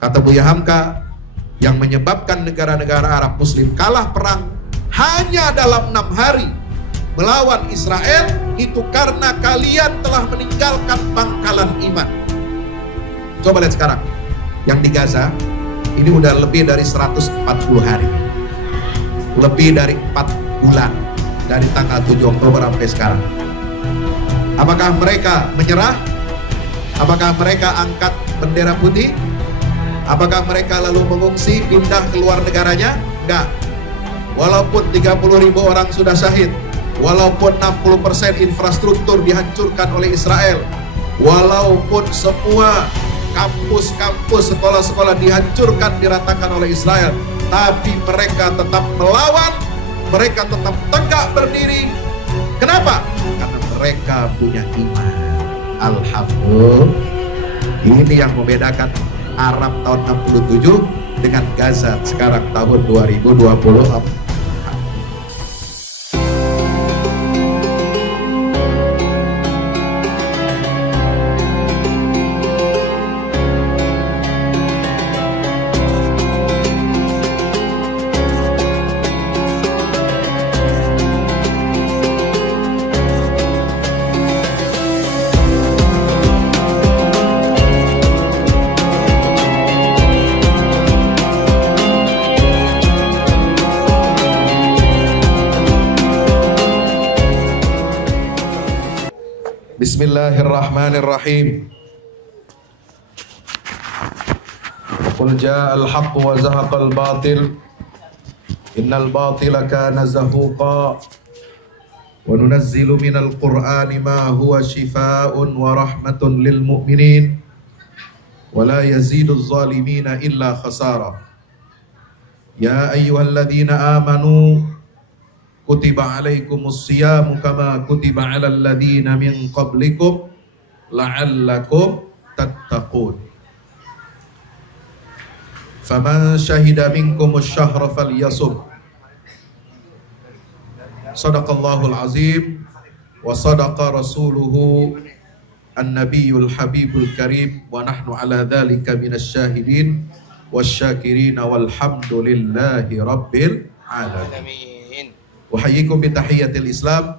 Kata Buya Hamka, yang menyebabkan negara-negara Arab Muslim kalah perang hanya dalam 6 hari melawan Israel, itu karena kalian telah meninggalkan pangkalan iman. Coba lihat sekarang, yang di Gaza ini udah lebih dari 140 hari, lebih dari 4 bulan dari tanggal 7 Oktober sampai sekarang. Apakah mereka menyerah? Apakah mereka angkat bendera putih? Apakah mereka lalu mengungsi, pindah keluar negaranya? Enggak. Walaupun 30.000 orang sudah syahid, walaupun 60% infrastruktur dihancurkan oleh Israel, walaupun semua kampus-kampus, sekolah-sekolah dihancurkan, diratakan oleh Israel, tapi mereka tetap melawan, mereka tetap tegak berdiri. Kenapa? Karena mereka punya iman. Alhamdulillah. Ini yang membedakan Arab tahun 67 dengan Gaza sekarang tahun 2020. Bismillahirrahmanirrahim. Qul ja'al haqq wa zahaqal batil innal batila kana zahuqa wa nunazzilu minal qur'ani ma huwa shifaa'un wa rahmatun lil mu'minin wa la yaziduz zalimina illa khasara. Ya ayyuhalladzina amanu kutiba alaikumus siyamu kama kutiba alal ladzina min qablikum la'allakum tattaqun. Faman syahida minkumus syahra falyasum. Sadaqallahul azim wa sadaqa rasuluhu an-nabiyul habibul karim wa nahnu ala dzalika minasyahidin wasyakirin walhamdulillahi rabbil alamin. Uhayyikum bitahiyatil Islam.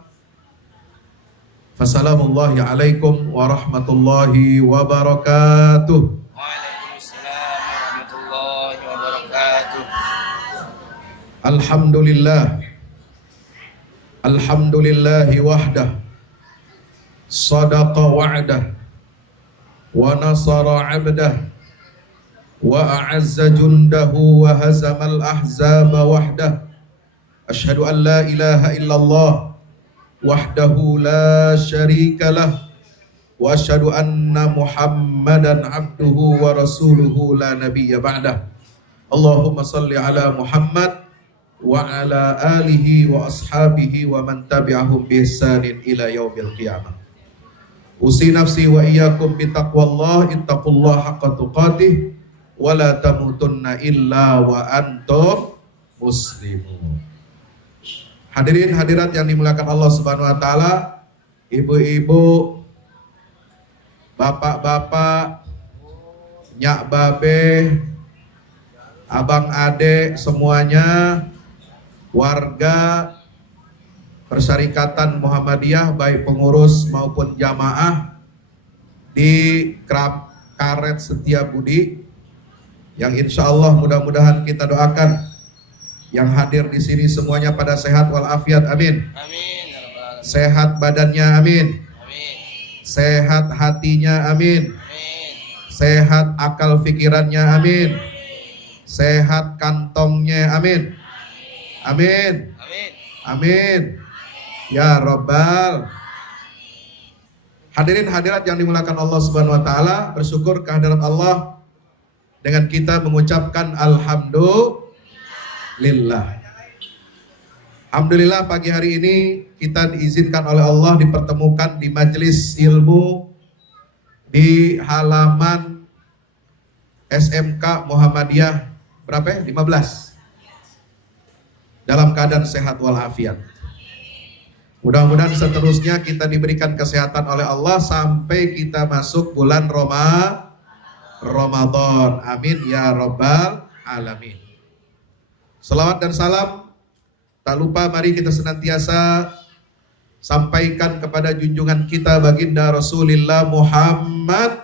Fassalamullahi alaikum warahmatullahi wabarakatuh. Waalaikumsalam warahmatullahi wabarakatuh. Alhamdulillah. Alhamdulillahi wahdah. Sadaqa wa'dah wa nasara 'abdah wa a'azza jundahu wa hazamal ahzaba wahdah. Asyhadu an la ilaha illallah wahdahu la syarika lah wa asyhadu anna Muhammadan abduhu wa rasuluhu la nabiyya ba'dah. Allahumma salli ala Muhammad wa ala alihi wa ashabihi wa man tabi'ahum bi ihsanin ila yaumil qiyamah. Usi nafsi wa iyyakum bi taqwallah, ittaqullaha haqqa tuqatih wa la tamutunna illa wa antum muslimun. Hadirin hadirat yang dimuliakan Allah Subhanahu wa taala, ibu-ibu, bapak-bapak, nyak babe, abang ade semuanya, warga Persyarikatan Muhammadiyah baik pengurus maupun jamaah di Karet Setiabudi yang insya Allah mudah-mudahan kita doakan yang hadir di sini semuanya pada sehat walafiat, amin. Amin. Sehat badannya, amin. Amin. Sehat hatinya, amin. Amin. Sehat akal pikirannya, amin. Sehat kantongnya, amin. Amin. Amin. Amin. Ya Rabbal. Hadirin hadirat yang dimuliakan Allah Subhanahu wa taala, bersyukur kehadirat Allah dengan kita mengucapkan alhamdulillah. Alhamdulillah pagi hari ini kita diizinkan oleh Allah dipertemukan di majelis ilmu di halaman SMK Muhammadiyah berapa ya? 15. Dalam keadaan sehat walafiat. Mudah-mudahan seterusnya kita diberikan kesehatan oleh Allah sampai kita masuk bulan Ramadan. Ramadan. Amin ya rabbal alamin. Salawat dan salam tak lupa mari kita senantiasa sampaikan kepada junjungan kita baginda Rasulullah Muhammad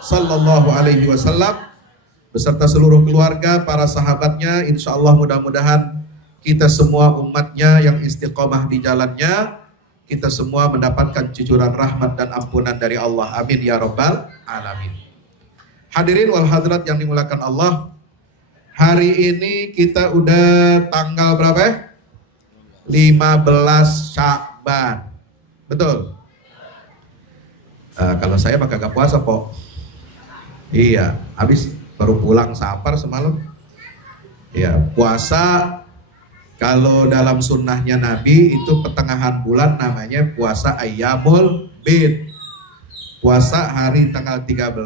sallallahu alaihi wasallam beserta seluruh keluarga, para sahabatnya. Insya Allah mudah-mudahan kita semua umatnya yang istiqomah di jalannya, kita semua mendapatkan cucuran rahmat dan ampunan dari Allah. Amin ya rabbal alamin. Hadirin wal hadirat yang dimuliakan Allah, hari ini kita udah tanggal berapa? 15 Sya'ban. Betul? Kalau saya mah kagak puasa, Pok. Iya, habis baru pulang safar semalam. Iya, puasa kalau dalam sunnahnya Nabi itu pertengahan bulan namanya puasa Ayyamul Bid. Puasa hari tanggal 13,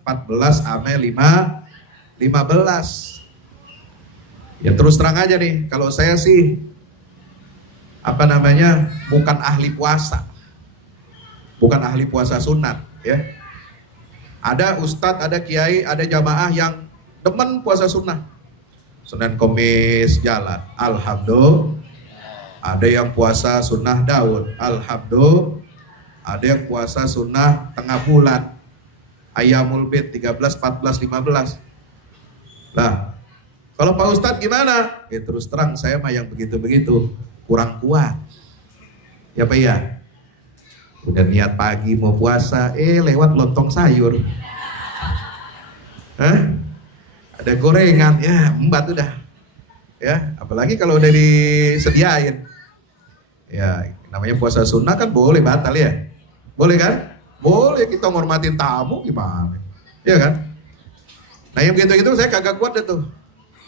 14, sampai 15. Ya terus terang aja nih, kalau saya sih bukan ahli puasa, bukan ahli puasa sunat ya. Ada ustadz, ada kiai, ada jamaah yang demen puasa sunnah, Senin Kamis jalan, alhamdulillah. Ada yang puasa sunnah Daud, alhamdulillah. Ada yang puasa sunnah tengah bulan, Ayyamul Bid 13, 14, 15. Nah, kalau Pak Ustadz gimana? Ya terus terang saya mah yang begitu-begitu kurang kuat. Ya Pak ya? Udah niat pagi mau puasa, lewat lontong sayur. Hah? Ada gorengan, ya embat udah. Ya, apalagi kalau udah disediain. Ya, namanya puasa sunnah kan boleh batal ya? Boleh kan? Boleh, kita ngormatin tamu gimana? Ya kan? Nah yang begitu-gitu saya kagak kuat deh tuh.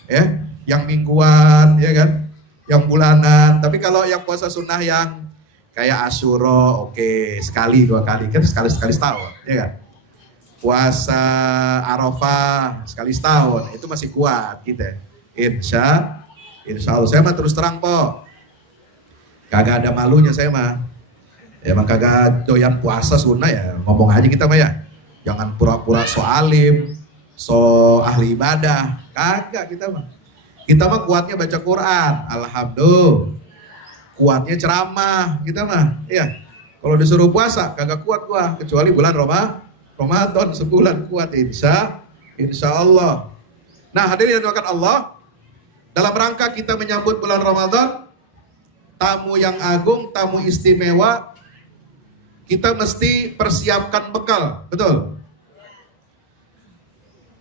Ya, yang mingguan, ya kan? Yang bulanan. Tapi kalau yang puasa sunnah yang kayak Asyura, oke, sekali 2 kali kan, sekali setahun, ya kan? Puasa Arafah sekali setahun, itu masih kuat kita. Insya Allah. Saya mah terus terang po, kagak ada malunya saya mah. Emang kagak doyan puasa sunnah ya, ngomong aja kita mah ya. Jangan pura-pura so alim, so ahli ibadah, kagak kita mah. Kita mah kuatnya baca Quran, alhamdulillah. Kuatnya ceramah, kita mah. Iya. Kalau disuruh puasa, kagak kuat gua, kecuali bulan Ramadan sebulan kuat, insya Allah. Nah, hadirin yang dimuliakan Allah, dalam rangka kita menyambut bulan Ramadan, tamu yang agung, tamu istimewa, kita mesti persiapkan bekal, betul?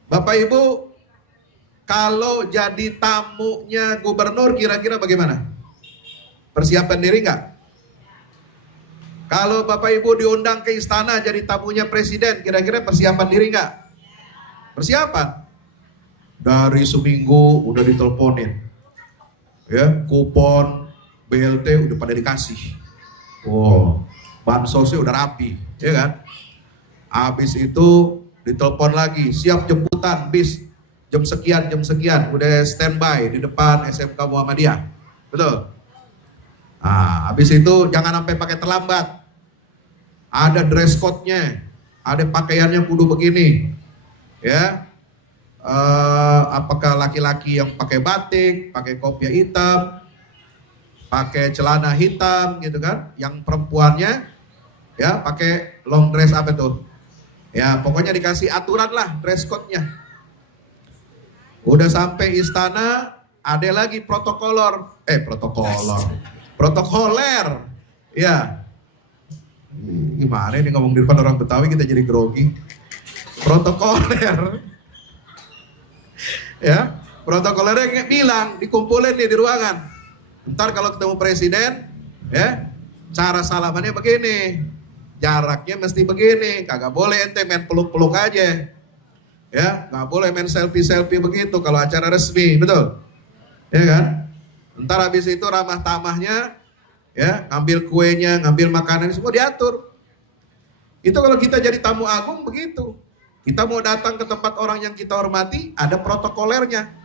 Bapak Ibu, kalau jadi tamunya gubernur kira-kira bagaimana? Persiapan diri nggak? Kalau Bapak Ibu diundang ke istana jadi tamunya presiden, kira-kira persiapan diri nggak? Persiapan. Dari seminggu udah diteleponin, ya kupon BLT udah pada dikasih, bansosnya udah rapi, ya kan? Habis itu ditelepon lagi, siap jemputan bis jam sekian, udah standby di depan SMK Muhammadiyah, betul? Nah, habis itu jangan sampai pakai terlambat. Ada dress code-nya, ada pakaiannya kudu begini, ya. Apakah laki-laki yang pakai batik, pakai kopiah hitam, pakai celana hitam, gitu kan? Yang perempuannya, ya pakai long dress apa tuh? Ya pokoknya dikasih aturan lah dress code-nya. Udah sampai istana, ada lagi protokoler, ya. Gimana ini ngomong di depan orang Betawi kita jadi grogi. Protokoler, ya. Protokolernya bilang dikumpulin nih di ruangan. Ntar kalau ketemu presiden, ya, cara salamannya begini, jaraknya mesti begini, kagak boleh ente main peluk-peluk aja, ya, nggak boleh main selfie begitu kalau acara resmi, betul, ya kan? Ntar habis itu ramah tamahnya, ya, ngambil kuenya, ngambil makanan, semua diatur. Itu kalau kita jadi tamu agung begitu. Kita mau datang ke tempat orang yang kita hormati, ada protokolernya.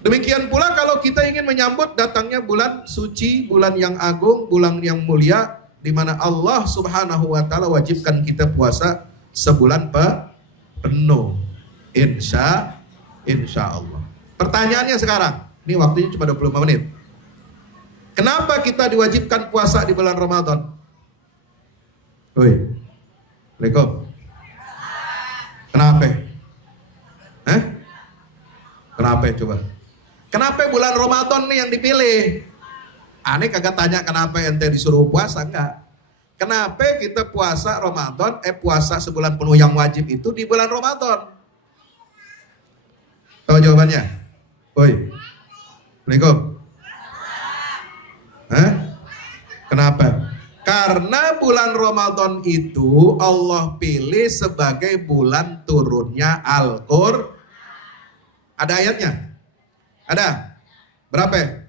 Demikian pula kalau kita ingin menyambut datangnya bulan suci, bulan yang agung, bulan yang mulia, di mana Allah Subhanahu wa taala wajibkan kita puasa sebulan penuh. Insya Allah. Pertanyaannya sekarang, ini waktunya cuma 25 menit. Kenapa kita diwajibkan puasa di bulan Ramadan? Woi, Assalamualaikum. Kenapa? Kenapa coba? Kenapa bulan Ramadan nih yang dipilih? Aneh kagak tanya kenapa ente disuruh puasa, enggak. Kenapa kita puasa Ramadan, puasa sebulan penuh yang wajib itu di bulan Ramadan? Tahu jawabannya? Woi, Assalamualaikum. Kenapa? Karena bulan Ramadan itu Allah pilih sebagai bulan turunnya Al-Qur'an. Ada ayatnya? Ada? Berapa?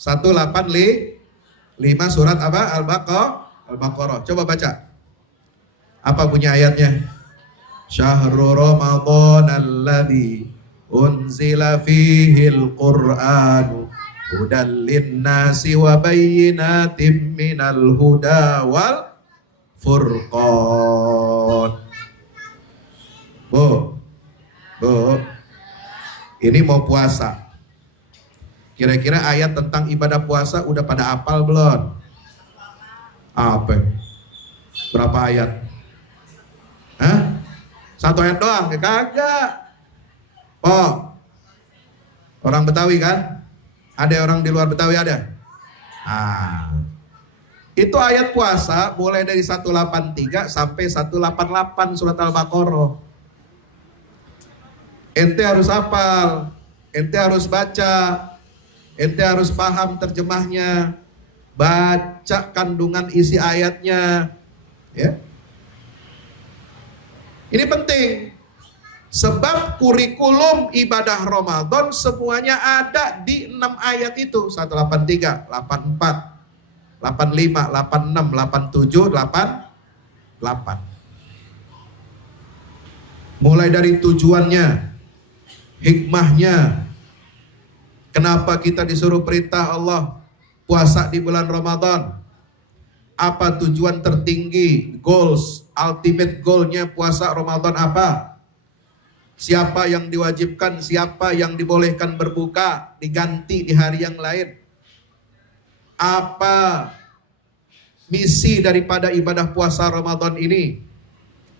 185 surat apa? Al-Baqarah. Coba baca. Apa bunyi ayatnya? Syahrul Ramadan alladzi unzila fihil Qur'anu hudan linnasi wa bayyinatin minal huda wal furqan. Bu, ini mau puasa. Kira-kira ayat tentang ibadah puasa udah pada hafal belum? Apa? Berapa ayat? Satu ayat doang? Ya kagak. Oh, orang Betawi kan? Ada orang di luar Betawi ada? Itu ayat puasa mulai dari 183 sampai 188 surat Al-Baqarah. Ente harus hafal, ente harus baca, ente harus paham terjemahnya, baca kandungan isi ayatnya, ya. Ini penting, sebab kurikulum ibadah Ramadan semuanya ada di 6 ayat itu, 183, 84, 85, 86, 87, 88. Mulai dari tujuannya, hikmahnya, kenapa kita disuruh perintah Allah puasa di bulan Ramadan, apa tujuan tertinggi, goals, ultimate goalnya puasa Ramadan apa, siapa yang diwajibkan, siapa yang dibolehkan berbuka, diganti di hari yang lain, apa misi daripada ibadah puasa Ramadan ini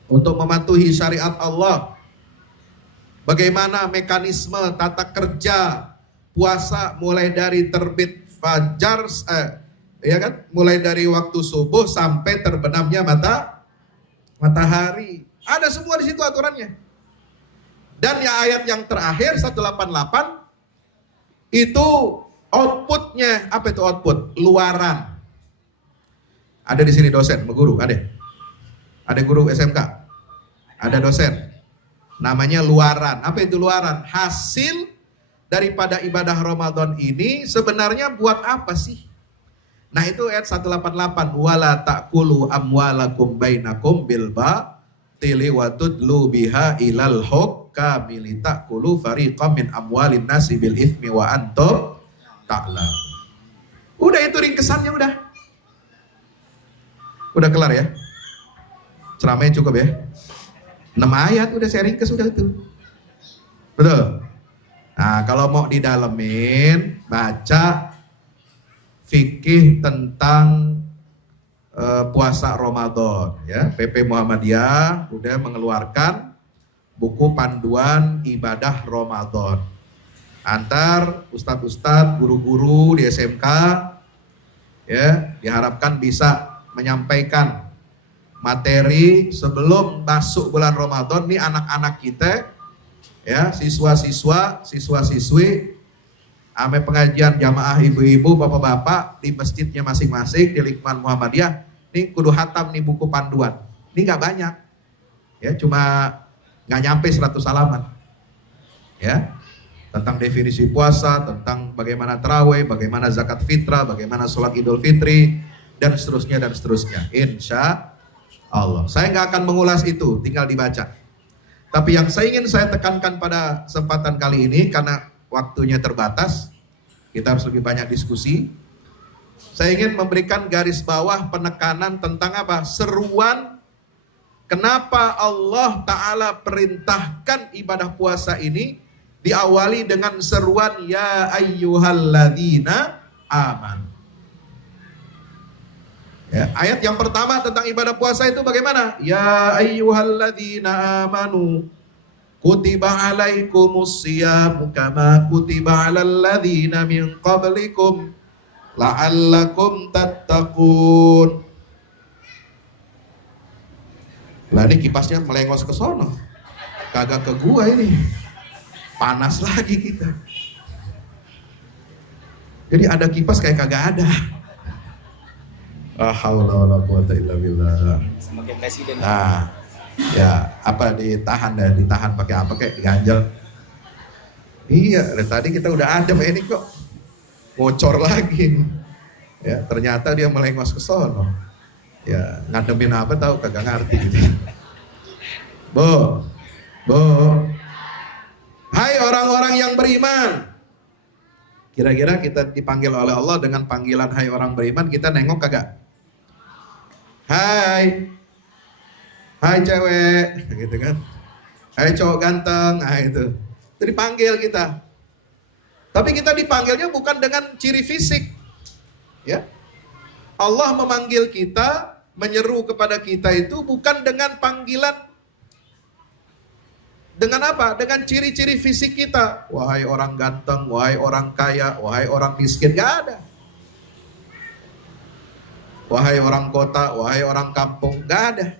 untuk mematuhi syariat Allah. Bagaimana mekanisme tata kerja puasa mulai dari terbit fajar, ya kan? Mulai dari waktu subuh sampai terbenamnya matahari. Ada semua di situ aturannya. Dan ya ayat yang terakhir 188 itu outputnya, apa itu output? Luaran. Ada di sini dosen, guru, ada guru SMK, ada dosen. Namanya luaran. Apa itu luaran? Hasil daripada ibadah Ramadan ini sebenarnya buat apa sih? Nah itu ayat 188. Wala ta'kulu amwalakum bainakum bil batili wa tudlu biha ilal hukamili ta'kulu fariqam min amwalin nasi bil ithmi wa antum ta'lam. Udah itu ringkesannya udah. Udah kelar ya? Ceramahnya cukup ya? 6 ayat udah sharing ke sudah itu. Betul. Nah, kalau mau didalemin, baca fikih tentang puasa Ramadan ya. PP Muhammadiyah udah mengeluarkan buku panduan ibadah Ramadan. Antar ustadz-ustadz, guru-guru di SMK ya, diharapkan bisa menyampaikan materi sebelum masuk bulan Ramadan nih anak-anak kita ya, siswa-siswi ame pengajian jamaah ibu-ibu, bapak-bapak di masjidnya masing-masing di lingkungan Muhammadiyah nih kudu hatam nih buku panduan. Ini nggak banyak ya, cuma nggak nyampe 100 halaman ya, tentang definisi puasa, tentang bagaimana tarawih, bagaimana zakat fitrah, bagaimana sholat Idul Fitri dan seterusnya insya Allah. Saya nggak akan mengulas itu, tinggal dibaca. Tapi yang saya ingin saya tekankan pada kesempatan kali ini, karena waktunya terbatas, kita harus lebih banyak diskusi. Saya ingin memberikan garis bawah penekanan tentang apa? Seruan kenapa Allah Ta'ala perintahkan ibadah puasa ini diawali dengan seruan ya ayyuhalladzina aman. Ya, ayat yang pertama tentang ibadah puasa itu bagaimana? Ya ayyuhalladzina amanu kutiba alaikumus siyamu kama kutiba alal ladzina min qablikum la'allakum tattaqun. Lah ini kipasnya melengos ke sono. Kagak ke gua ini. Panas lagi kita. Jadi ada kipas kayak kagak ada. Haula wala quwata illa billah. Sebagai presiden. Nah, ya apa ditahan pakai apa kayak diganjel. Iya, dari tadi kita udah ada ini kok. Ngocor lagi. Ya, ternyata dia melengos ke sono. Ya, ngademin apa tahu kagak ngerti gitu. Bo. Hai orang-orang yang beriman. Kira-kira kita dipanggil oleh Allah dengan panggilan hai orang beriman, kita nengok kagak? Hai cewek, gitu kan? Hai cowok ganteng, nah itu dipanggil kita. Tapi kita dipanggilnya bukan dengan ciri fisik, ya. Allah memanggil kita, menyeru kepada kita itu bukan dengan panggilan. Dengan apa? Dengan ciri-ciri fisik kita. Wahai orang ganteng, wahai orang kaya, wahai orang miskin, gak ada. Wahai orang kota, wahai orang kampung, gak ada.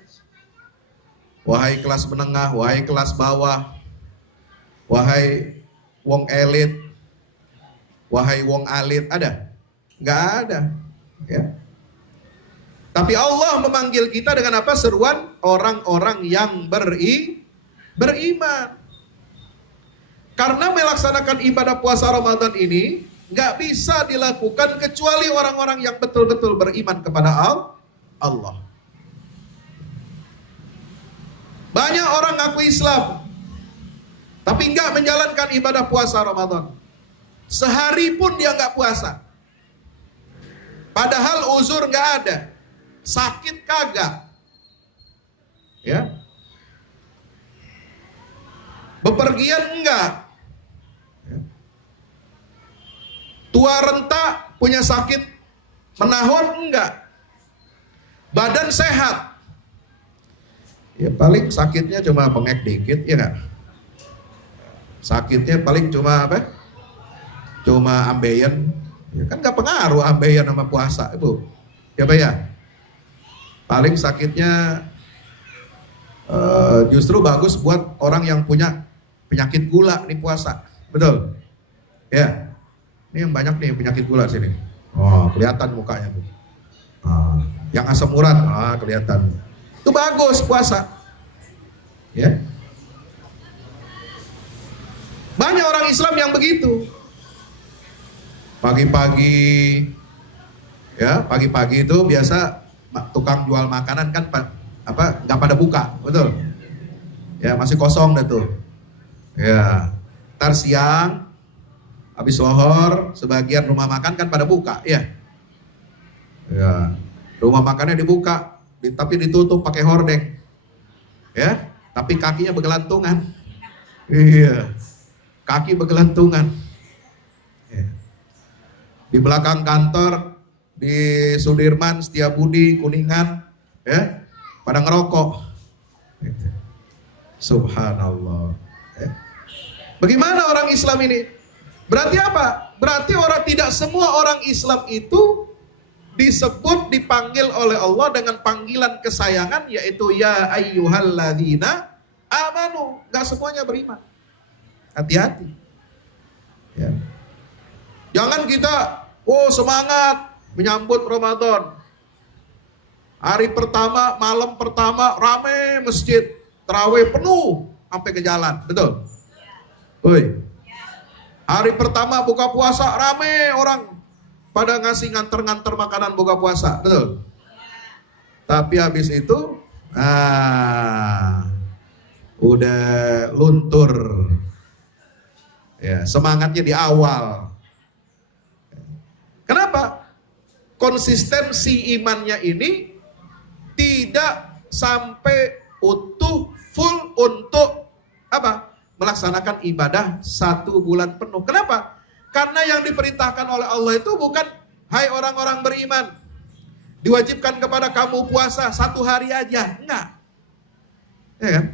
Wahai kelas menengah, wahai kelas bawah, wahai wong elit, wahai wong alit, ada? Gak ada. Ya. Tapi Allah memanggil kita dengan apa? Seruan orang-orang yang beriman. Karena melaksanakan ibadah puasa Ramadan ini nggak bisa dilakukan kecuali orang-orang yang betul-betul beriman kepada Allah. Banyak orang ngaku Islam, tapi nggak menjalankan ibadah puasa Ramadan. Sehari pun dia nggak puasa. Padahal uzur nggak ada, sakit kagak, ya. Bepergian enggak. Tua renta punya sakit menahun enggak. Badan sehat. Ya paling sakitnya cuma bengek dikit, ya enggak? Sakitnya paling cuma apa? Cuma ambeien. Ya kan enggak pengaruh ambeien sama puasa, Ibu. Ya Pak ya? Paling sakitnya justru bagus buat orang yang punya penyakit gula nih puasa, betul? Ya, ini yang banyak nih penyakit gula sini. Oh, kelihatan mukanya tuh. Yang asam urat, kelihatan. Itu bagus puasa. Ya. Banyak orang Islam yang begitu. Pagi-pagi, ya pagi-pagi itu biasa tukang jual makanan kan nggak pada buka, betul? Ya masih kosong dah tuh. Ya, ntar siang habis lohor sebagian rumah makan kan pada buka, ya. Ya, rumah makannya dibuka, tapi ditutup pakai hordeng, ya. Tapi kakinya bergelantungan, iya, kaki bergelantungan. Ya. Di belakang kantor di Sudirman, Setiabudi, Kuningan, ya. Pada ngerokok. Subhanallah. Bagaimana orang Islam ini? Berarti apa? Berarti tidak semua orang Islam itu disebut, dipanggil oleh Allah dengan panggilan kesayangan, yaitu ya ayyuhalladzina amanu. Gak semuanya beriman. Hati-hati. Ya. Jangan kita semangat menyambut Ramadan. Hari pertama, malam pertama, rame masjid, tarawih penuh sampai ke jalan, betul? Woi. Hari pertama buka puasa, rame orang pada ngasih nganter-nganter makanan buka puasa, betul? Tapi habis itu, udah luntur. Ya, semangatnya di awal. Kenapa? Konsistensi imannya ini tidak sampai utuh, full untuk apa? Melaksanakan ibadah 1 bulan penuh. Kenapa? Karena yang diperintahkan oleh Allah itu bukan, hai orang-orang beriman, diwajibkan kepada kamu puasa 1 hari aja. Enggak. Ya kan?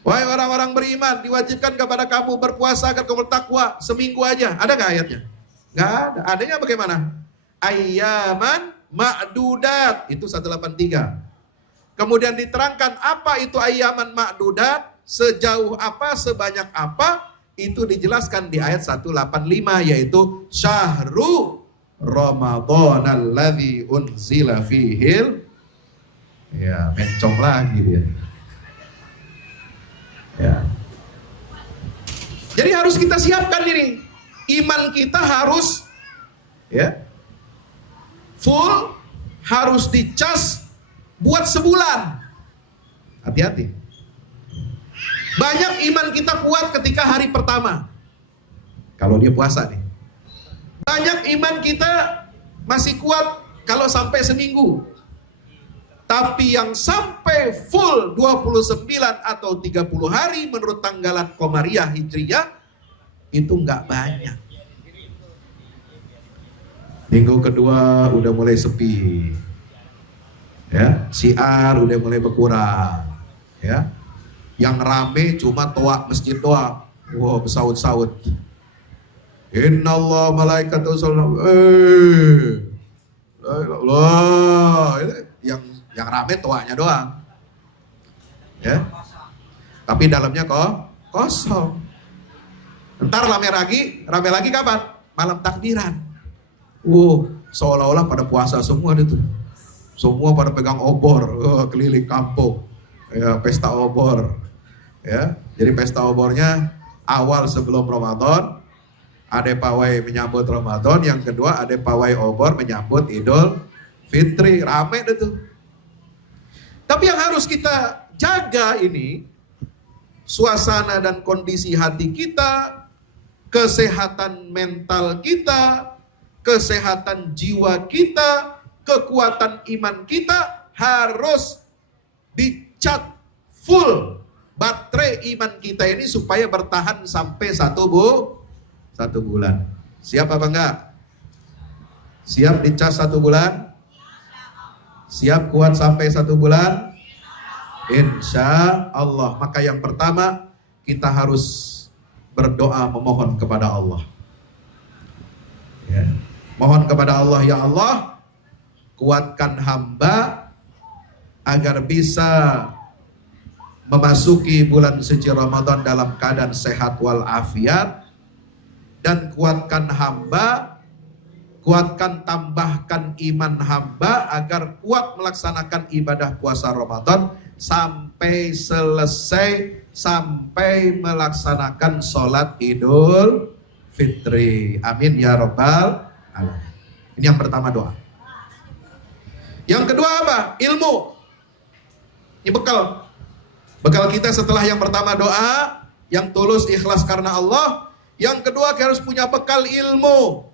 Wahai orang-orang beriman, diwajibkan kepada kamu berpuasa agar kamu bertakwa seminggu aja. Ada nggak ayatnya? Nggak ada. Adanya bagaimana? Ayyaman ma'dudat. Itu 183. Kemudian diterangkan apa itu ayyaman ma'dudat, sejauh apa, sebanyak apa, itu dijelaskan di ayat 185, yaitu syahru Ramadan alladzi unzila fihil. Ya, mencong lagi dia. Ya. Jadi harus kita siapkan ini. Iman kita harus ya full, harus dicas buat sebulan. Hati-hati. Banyak iman kita kuat ketika hari pertama. Kalau dia puasa nih. Banyak iman kita masih kuat kalau sampai seminggu. Tapi yang sampai full 29 atau 30 hari menurut tanggalan Komariah Hijriyah itu nggak banyak. Minggu kedua udah mulai sepi. Ya, siar udah mulai berkurang. Ya. Yang rame cuma toa masjid doang. Wah, bersaut-saut. Innallah malaikatu Allah. Yang rame toanya doang. Ya. Tapi dalamnya kosong. Ntar rame lagi kapan? Malam takbiran. Seolah-olah pada puasa semua itu. Semua pada pegang obor, keliling kampung. Ya, pesta obor. Ya, jadi pesta obornya awal sebelum Ramadan, ada pawai menyambut Ramadan, yang kedua ada pawai obor menyambut Idul Fitri, rame itu. Tapi yang harus kita jaga ini suasana dan kondisi hati kita, kesehatan mental kita, kesehatan jiwa kita, kekuatan iman kita harus dicat full. Baterai iman kita ini supaya bertahan sampai 1 bulan. Siap apa enggak? Siap dicas 1 bulan? Siap kuat sampai 1 bulan? Insya Allah. Maka yang pertama, kita harus berdoa memohon kepada Allah. Ya. Mohon kepada Allah, ya Allah, kuatkan hamba agar bisa memasuki bulan suci Ramadan dalam keadaan sehat walafiat, dan kuatkan hamba, tambahkan iman hamba agar kuat melaksanakan ibadah puasa Ramadan sampai selesai, sampai melaksanakan sholat Idul Fitri. Amin ya Rabbal alamin. Ini yang pertama, doa. Yang kedua apa? Ilmu. Ini bekal kita setelah yang pertama doa, yang tulus ikhlas karena Allah. Yang kedua kita harus punya bekal ilmu.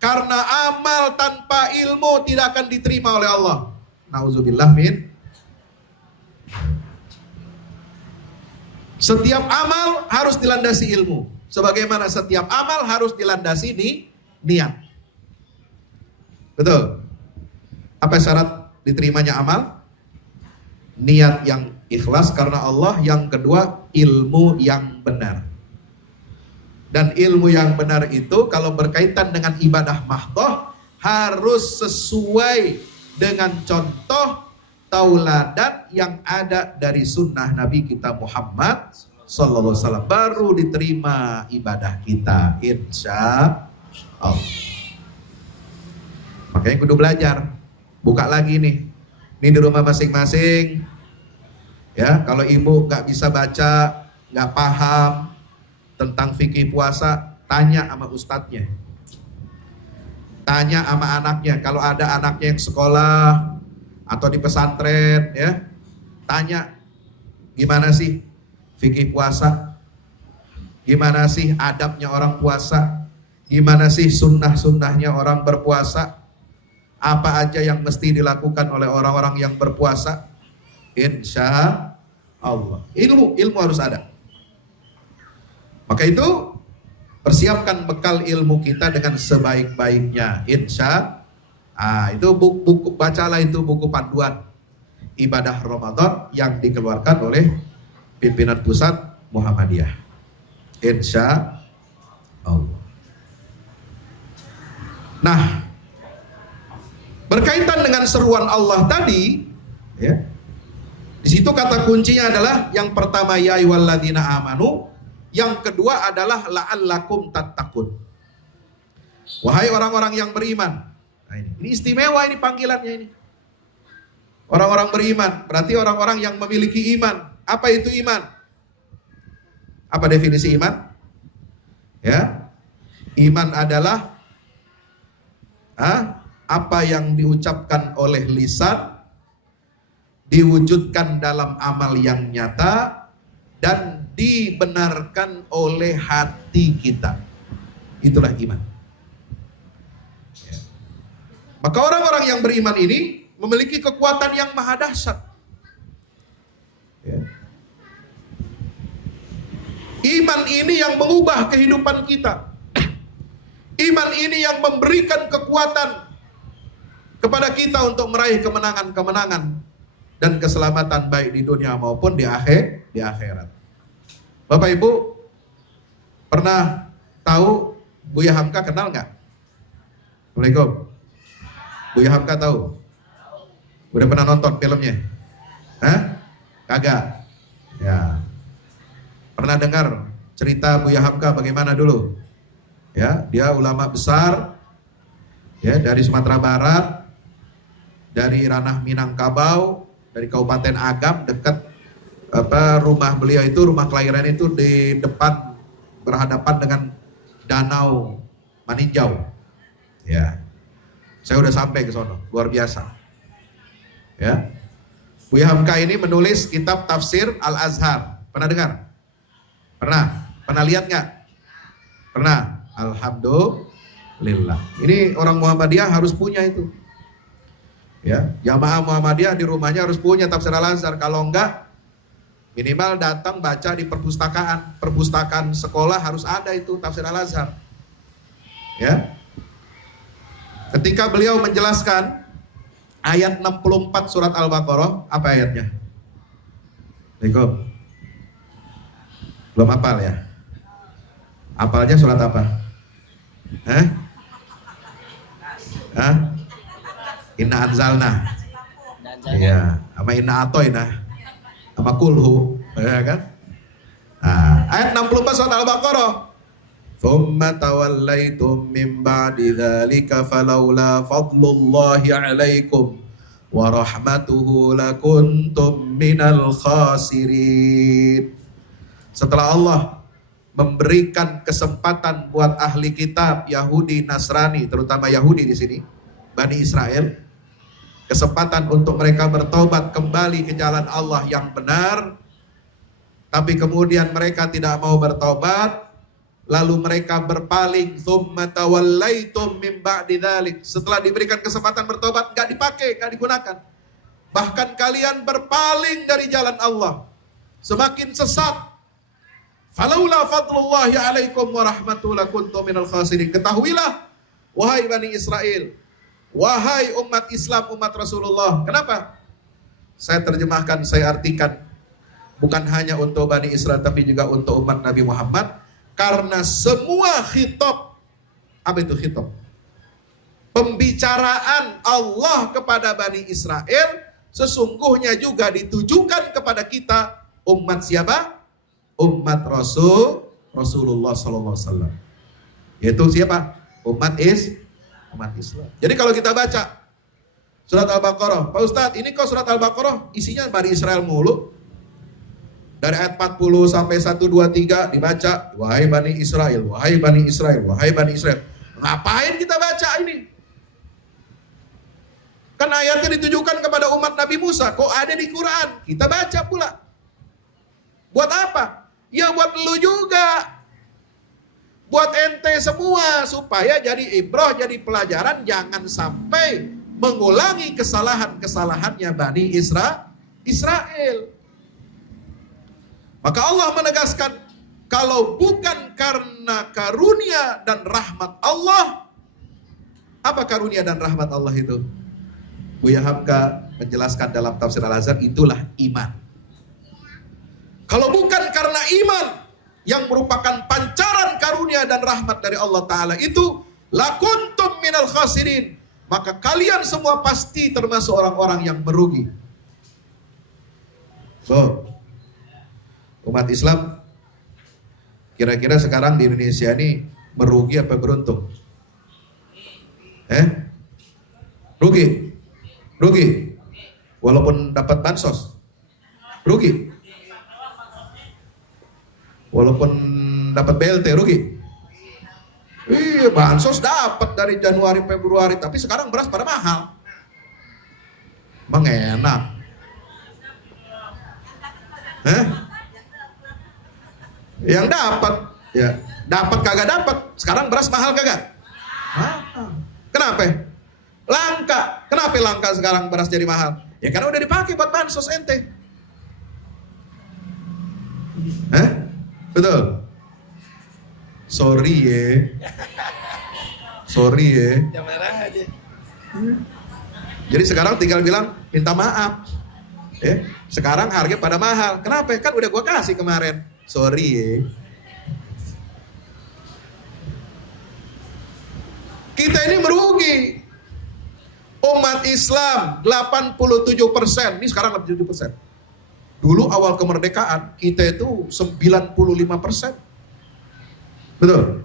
Karena amal tanpa ilmu tidak akan diterima oleh Allah. Nauzubillah min. Setiap amal harus dilandasi ilmu. Sebagaimana setiap amal harus dilandasi niat. Betul? Apa syarat diterimanya amal? Niat yang ikhlas karena Allah. Yang kedua, ilmu yang benar. Dan ilmu yang benar itu kalau berkaitan dengan ibadah mahdhah harus sesuai dengan contoh tauladan yang ada dari sunnah Nabi kita Muhammad sallallahu alaihi wasallam, baru diterima ibadah kita, insya Allah. Makanya kudu belajar. Buka lagi nih. Ini di rumah masing-masing. Ya, kalau ibu nggak bisa baca, nggak paham tentang fikih puasa, tanya sama ustadznya. Tanya sama anaknya. Kalau ada anaknya yang sekolah atau di pesantren, ya, tanya gimana sih fikih puasa, gimana sih adabnya orang puasa, gimana sih sunnah-sunnahnya orang berpuasa, apa aja yang mesti dilakukan oleh orang-orang yang berpuasa. Insya Allah. Ilmu harus ada. Maka itu persiapkan bekal ilmu kita dengan sebaik-baiknya. Itu buku bacalah itu buku panduan ibadah Ramadan yang dikeluarkan oleh pimpinan pusat Muhammadiyah. Insya Allah. Nah, berkaitan dengan seruan Allah tadi, ya, di situ kata kuncinya adalah yang pertama ya ayyuhalladzina amanu, yang kedua adalah la'allakum tattaqun. Wahai orang-orang yang beriman. Nah, ini istimewa ini panggilannya ini. Orang-orang beriman berarti orang-orang yang memiliki iman. Apa itu iman? Apa definisi iman? Ya, iman adalah apa yang diucapkan oleh lisan diwujudkan dalam amal yang nyata dan dibenarkan oleh hati kita. Itulah iman. Ya. Maka orang-orang yang beriman ini memiliki kekuatan yang maha dahsyat. Ya. Iman ini yang mengubah kehidupan kita. Iman ini yang memberikan kekuatan kepada kita untuk meraih kemenangan-kemenangan dan keselamatan baik di dunia maupun di akhirat. Bapak Ibu pernah tahu Buya Hamka, kenal nggak? Assalamualaikum. Buya Hamka tahu? Udah pernah nonton filmnya? Kagak? Ya. Pernah dengar cerita Buya Hamka bagaimana dulu? Ya, dia ulama besar, ya, dari Sumatera Barat, dari ranah Minangkabau, dari Kabupaten Agam, dekat rumah beliau itu, rumah kelahiran itu di depan berhadapan dengan Danau Maninjau. Ya, saya udah sampai ke sono, luar biasa. Ya, Buya Hamka ini menulis kitab tafsir Al-Azhar. Pernah dengar? Pernah lihat nggak? Pernah. Alhamdulillah. Ini orang Muhammadiyah harus punya itu. Ya, jamaah Muhammadiyah di rumahnya harus punya tafsir Al-Azhar. Kalau enggak, minimal datang baca di perpustakaan sekolah harus ada itu tafsir Al-Azhar. Ya. Ketika beliau menjelaskan ayat 64 surat Al-Baqarah, apa ayatnya? Belum hafal ya? Hafalnya surat apa? Inna anzalna. Iya, sama inna atoina. Sama kulhu, ya kan? Ayat 64 surat Al-Baqarah. Thumma tawallaitum min ba'di dzalika falawla fadlullahi 'alaikum wa rahmatuhu lakuntum minal khasirin. Setelah Allah memberikan kesempatan buat ahli kitab Yahudi, Nasrani, terutama Yahudi di sini, Bani Israel, kesempatan untuk mereka bertobat kembali ke jalan Allah yang benar, tapi kemudian mereka tidak mau bertobat, lalu mereka berpaling. Tsumma tawallaitum min ba'di dzalik. Setelah diberikan kesempatan bertobat, enggak dipakai, enggak digunakan. Bahkan kalian berpaling dari jalan Allah, semakin sesat. Falaula fadlullahi alaikum wa rahmatuhu lakuntum minal khasirin. Ketahuilah, wahai Bani Israel, wahai umat Islam, umat Rasulullah. Kenapa? Saya terjemahkan, saya artikan, bukan hanya untuk Bani Israel, tapi juga untuk umat Nabi Muhammad. Karena semua khitab, apa itu khitab? Pembicaraan Allah kepada Bani Israel, sesungguhnya juga ditujukan kepada kita, umat siapa? Umat Rasulullah sallallahu alaihi wasallam. Yaitu siapa? Umat Islam. Jadi kalau kita baca surat Al-Baqarah, Pak Ustadz, ini kok surat Al-Baqarah isinya Bani Israel mulu. Dari ayat 40 sampai 123 dibaca, wahai Bani Israel, wahai Bani Israel, wahai Bani Israel. Ngapain kita baca ini? Kan ayatnya ditujukan kepada umat Nabi Musa, kok ada di Quran? Kita baca pula. Buat apa? Ya buat lu juga. Buat ente semua, supaya jadi ibrah, jadi pelajaran, jangan sampai mengulangi kesalahan-kesalahannya Bani Israel. Israel. Maka Allah menegaskan, kalau bukan karena karunia dan rahmat Allah. Apa karunia dan rahmat Allah itu? Buya Hamka menjelaskan dalam tafsir Al-Azhar, itulah iman. Kalau bukan karena iman yang merupakan pancaran karunia dan rahmat dari Allah Ta'ala itu, lakuntum minal khasirin, maka kalian semua pasti termasuk orang-orang yang merugi. So, umat Islam kira-kira sekarang di Indonesia ini merugi apa beruntung? Rugi? Rugi? Walaupun dapat bansos? Rugi? Walaupun dapat BLT rugi? Iya, bansos dapat dari Januari Februari, tapi sekarang beras pada mahal. Bang enak. Yang dapat, ya dapat kagak dapat. Sekarang beras mahal kagak? Kenapa? Langka. Kenapa langka sekarang beras jadi mahal? Ya karena udah dipakai buat bansos ente. Betul. Sorry ya. Jangan marah aja. Jadi sekarang tinggal bilang minta maaf. Sekarang harga pada mahal. Kenapa? Kan udah gua kasih kemarin. Sorry ya. Kita ini merugi. Umat Islam 87%. Ini sekarang 87%. Dulu awal kemerdekaan kita itu 95%. Betul.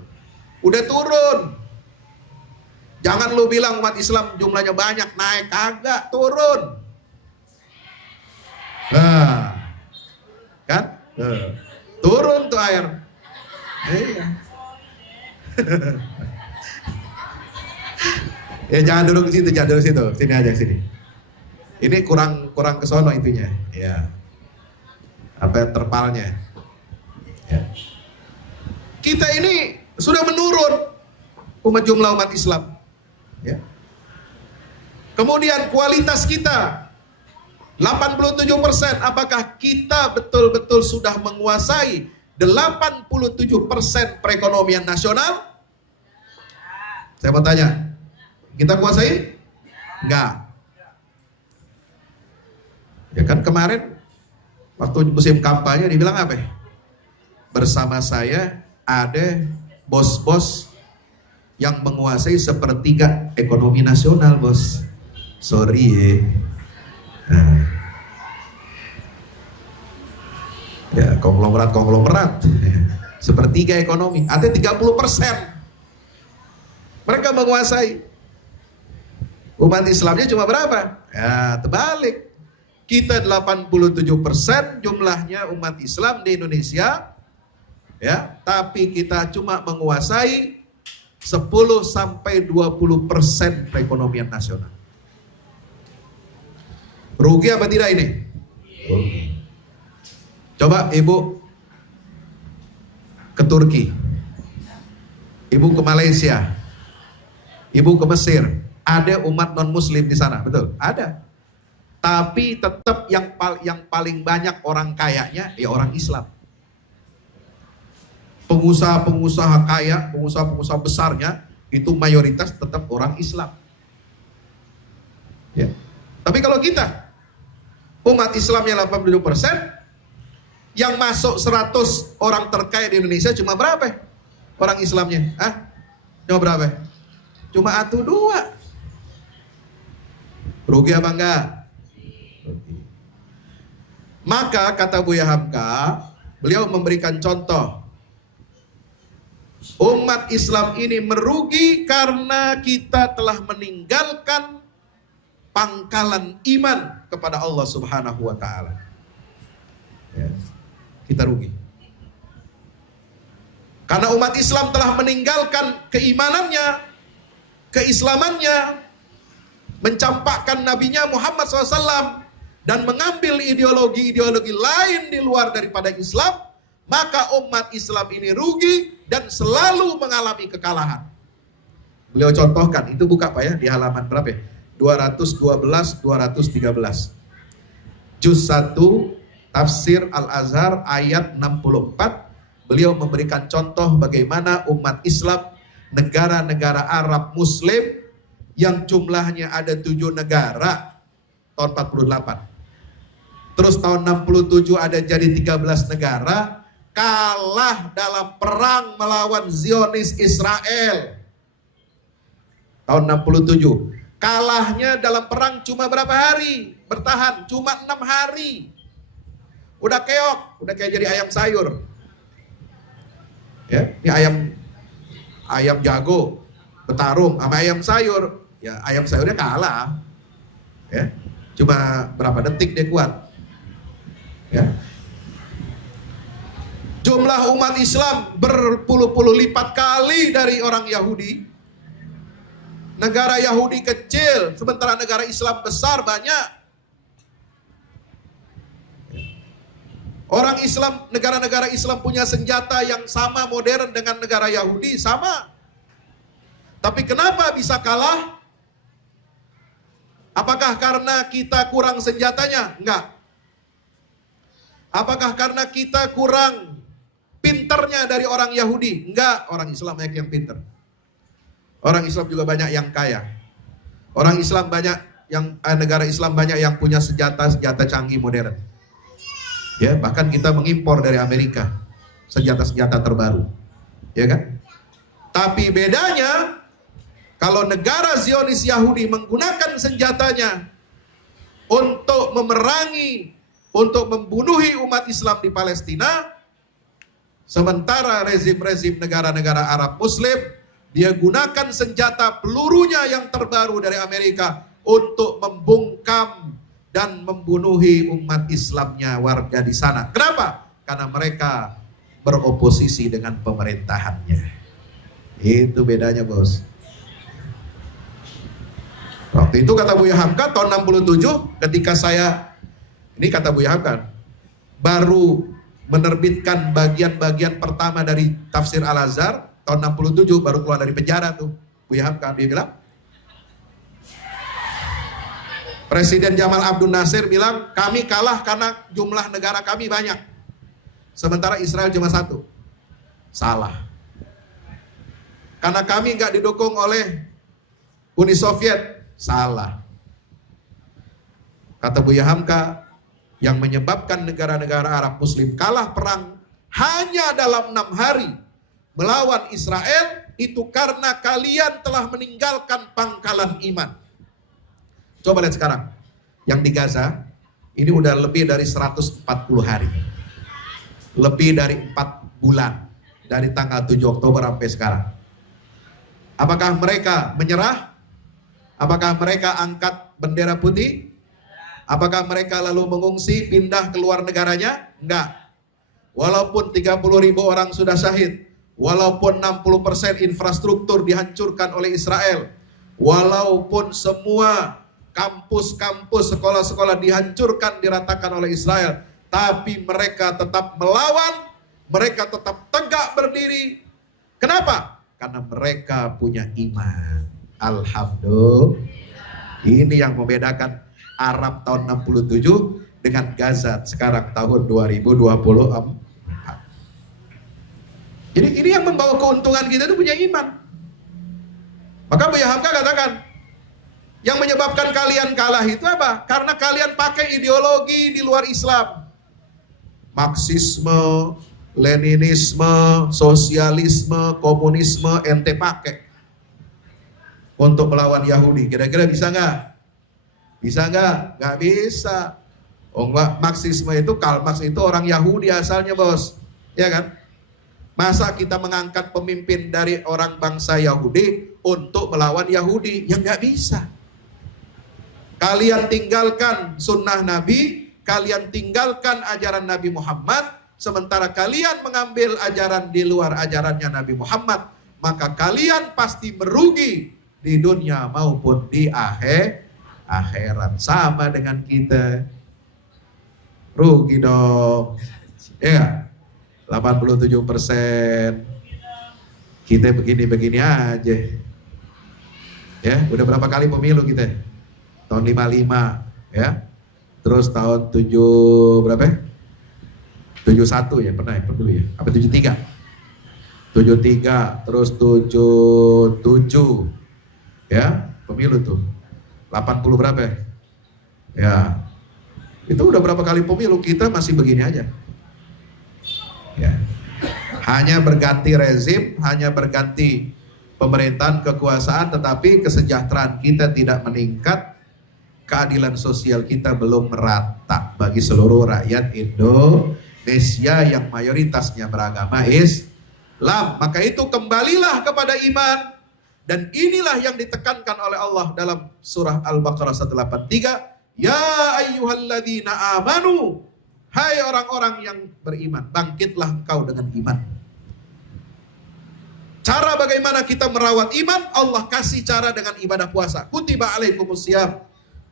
Udah turun. Jangan lu bilang umat Islam jumlahnya banyak, naik, kagak, turun. Nah, kan? Turun tuh air. Iya. Ya jangan duduk ke situ, jangan duduk situ. Sini aja sini. Ini kurang ke sono intinya. Ya. Apa terpalnya? Ya. Kita ini sudah menurun jumlah umat Islam. Ya. Kemudian kualitas kita 87%. Apakah kita betul-betul sudah menguasai 87% perekonomian nasional? Saya mau tanya, kita kuasai? Enggak. Ya kan kemarin waktu musim kampanye dibilang apa? Bersama saya ada bos-bos yang menguasai sepertiga ekonomi nasional, bos. Sorry ya. Ya konglomerat. Sepertiga ekonomi. Ada 30%. Mereka menguasai. Umat Islamnya cuma berapa? Ya terbalik. Kita 87% jumlahnya umat Islam di Indonesia. Ya, tapi kita cuma menguasai 10-20% perekonomian nasional. Rugi apa tidak ini? Rugi. Coba ibu ke Turki, ibu ke Malaysia, ibu ke Mesir, ada umat non Muslim di sana, betul? Ada. Tapi tetap yang paling banyak orang kayanya ya orang Islam. Pengusaha-pengusaha kaya, pengusaha-pengusaha besarnya itu mayoritas tetap orang Islam. Ya. Tapi kalau kita umat Islamnya 87%, yang masuk 100 orang terkaya di Indonesia cuma berapa? Orang Islamnya? Cuma berapa? Cuma 1-2. Rugi apa enggak? Rugi. Maka kata Buya Hamka, beliau memberikan contoh. Umat Islam ini merugi karena kita telah meninggalkan pangkalan iman kepada Allah Subhanahu wa Ta'ala. Ya, kita rugi. Karena umat Islam telah meninggalkan keimanannya, keislamannya, mencampakkan nabinya Muhammad SAW, dan mengambil ideologi-ideologi lain di luar daripada Islam, maka umat Islam ini rugi dan selalu mengalami kekalahan. Beliau contohkan, itu buka Pak ya, di halaman berapa ya? 212, 213. Juz 1 Tafsir Al-Azhar ayat 64, beliau memberikan contoh bagaimana umat Islam, negara-negara Arab Muslim yang jumlahnya ada 7 negara tahun 48. Terus tahun 67 ada jadi 13 negara, kalah dalam perang melawan Zionis Israel. Tahun 67. Kalahnya dalam perang cuma berapa hari? Bertahan cuma 6 hari. Udah keok, udah kayak jadi ayam sayur. Ya, ini ayam jago bertarung sama ayam sayur. Ya, ayam sayurnya kalah. Ya. Cuma berapa detik dia kuat. Ya. Jumlah umat Islam berpuluh-puluh lipat kali dari orang Yahudi. Negara Yahudi kecil, sementara negara Islam besar banyak. Orang Islam, negara-negara Islam punya senjata yang sama modern dengan negara Yahudi, sama. Tapi kenapa bisa kalah? Apakah karena kita kurang senjatanya? Enggak. Apakah karena kita kurang pinternya dari orang Yahudi? Enggak, orang Islam banyak yang pinter. Orang Islam juga banyak yang kaya. Orang Islam banyak yang negara Islam banyak yang punya senjata-senjata canggih modern. Ya, bahkan kita mengimpor dari Amerika senjata-senjata terbaru. Ya kan? Tapi bedanya kalau negara Zionis Yahudi menggunakan senjatanya untuk memerangi, untuk membunuhi umat Islam di Palestina, sementara rezim-rezim negara-negara Arab Muslim, dia gunakan senjata pelurunya yang terbaru dari Amerika untuk membungkam dan membunuhi umat Islamnya warga di sana. Kenapa? Karena mereka beroposisi dengan pemerintahannya. Itu bedanya, bos. Waktu itu kata Buya Hamka tahun 67, ketika saya, ini kata Buya Hamka, baru menerbitkan bagian-bagian pertama dari Tafsir Al-Azhar, tahun 67 baru keluar dari penjara tuh. Buya Hamka, dia bilang, Presiden Jamal Abdul Nasir bilang, kami kalah karena jumlah negara kami banyak. Sementara Israel cuma 1. Salah. Karena kami nggak didukung oleh Uni Soviet. Salah. Kata Buya Hamka, yang menyebabkan negara-negara Arab Muslim kalah perang hanya dalam 6 hari melawan Israel, itu karena kalian telah meninggalkan pangkalan iman. Coba lihat sekarang, yang di Gaza, ini udah lebih dari 140 hari. Lebih dari 4 bulan, dari tanggal 7 Oktober sampai sekarang. Apakah mereka menyerah? Apakah mereka angkat bendera putih? Apakah mereka lalu mengungsi, pindah ke luar negaranya? Enggak. Walaupun 30.000 orang sudah syahid, walaupun 60% infrastruktur dihancurkan oleh Israel, walaupun semua kampus-kampus, sekolah-sekolah dihancurkan, diratakan oleh Israel, tapi mereka tetap melawan, mereka tetap tegak berdiri. Kenapa? Karena mereka punya iman. Alhamdulillah. Ini yang membedakan Arab tahun 67 dengan Gaza sekarang tahun 2024. Jadi ini yang membawa keuntungan kita itu punya iman. Maka Buya Hamka katakan, yang menyebabkan kalian kalah itu apa? Karena kalian pakai ideologi di luar Islam. Marxisme, Leninisme, sosialisme, komunisme, ente pakai untuk melawan Yahudi. Kira-kira bisa nggak? Bisa nggak? Nggak bisa. Oh enggak, Marxisme itu, Karl Marx itu orang Yahudi asalnya, bos. Ya kan? Masa kita mengangkat pemimpin dari orang bangsa Yahudi untuk melawan Yahudi? Ya nggak bisa. Kalian tinggalkan sunnah Nabi, kalian tinggalkan ajaran Nabi Muhammad, sementara kalian mengambil ajaran di luar ajarannya Nabi Muhammad, maka kalian pasti merugi di dunia maupun di akhirat. Sama dengan kita. Rugi dong. Ya, 87%. Kita begini-begini aja. Ya, udah berapa kali pemilu kita? Tahun 55, ya. terus tahun 7 berapa ya? 71 ya pernah ya dulu ya, apa 73? 73 terus 77 ya pemilu tuh 80 berapa ya? Ya itu udah berapa kali pemilu, kita masih begini aja ya. Hanya berganti rezim, hanya berganti pemerintahan, kekuasaan, tetapi kesejahteraan kita tidak meningkat, keadilan sosial kita belum merata bagi seluruh rakyat Indonesia yang mayoritasnya beragama Islam. Maka itu kembalilah kepada iman, dan inilah yang ditekankan oleh Allah dalam surah Al-Baqarah 183, ya ayyuhalladzina amanu, hai orang-orang yang beriman, bangkitlah engkau dengan iman. Cara bagaimana kita merawat iman, Allah kasih cara dengan ibadah puasa. Kutiba alaikumusiyam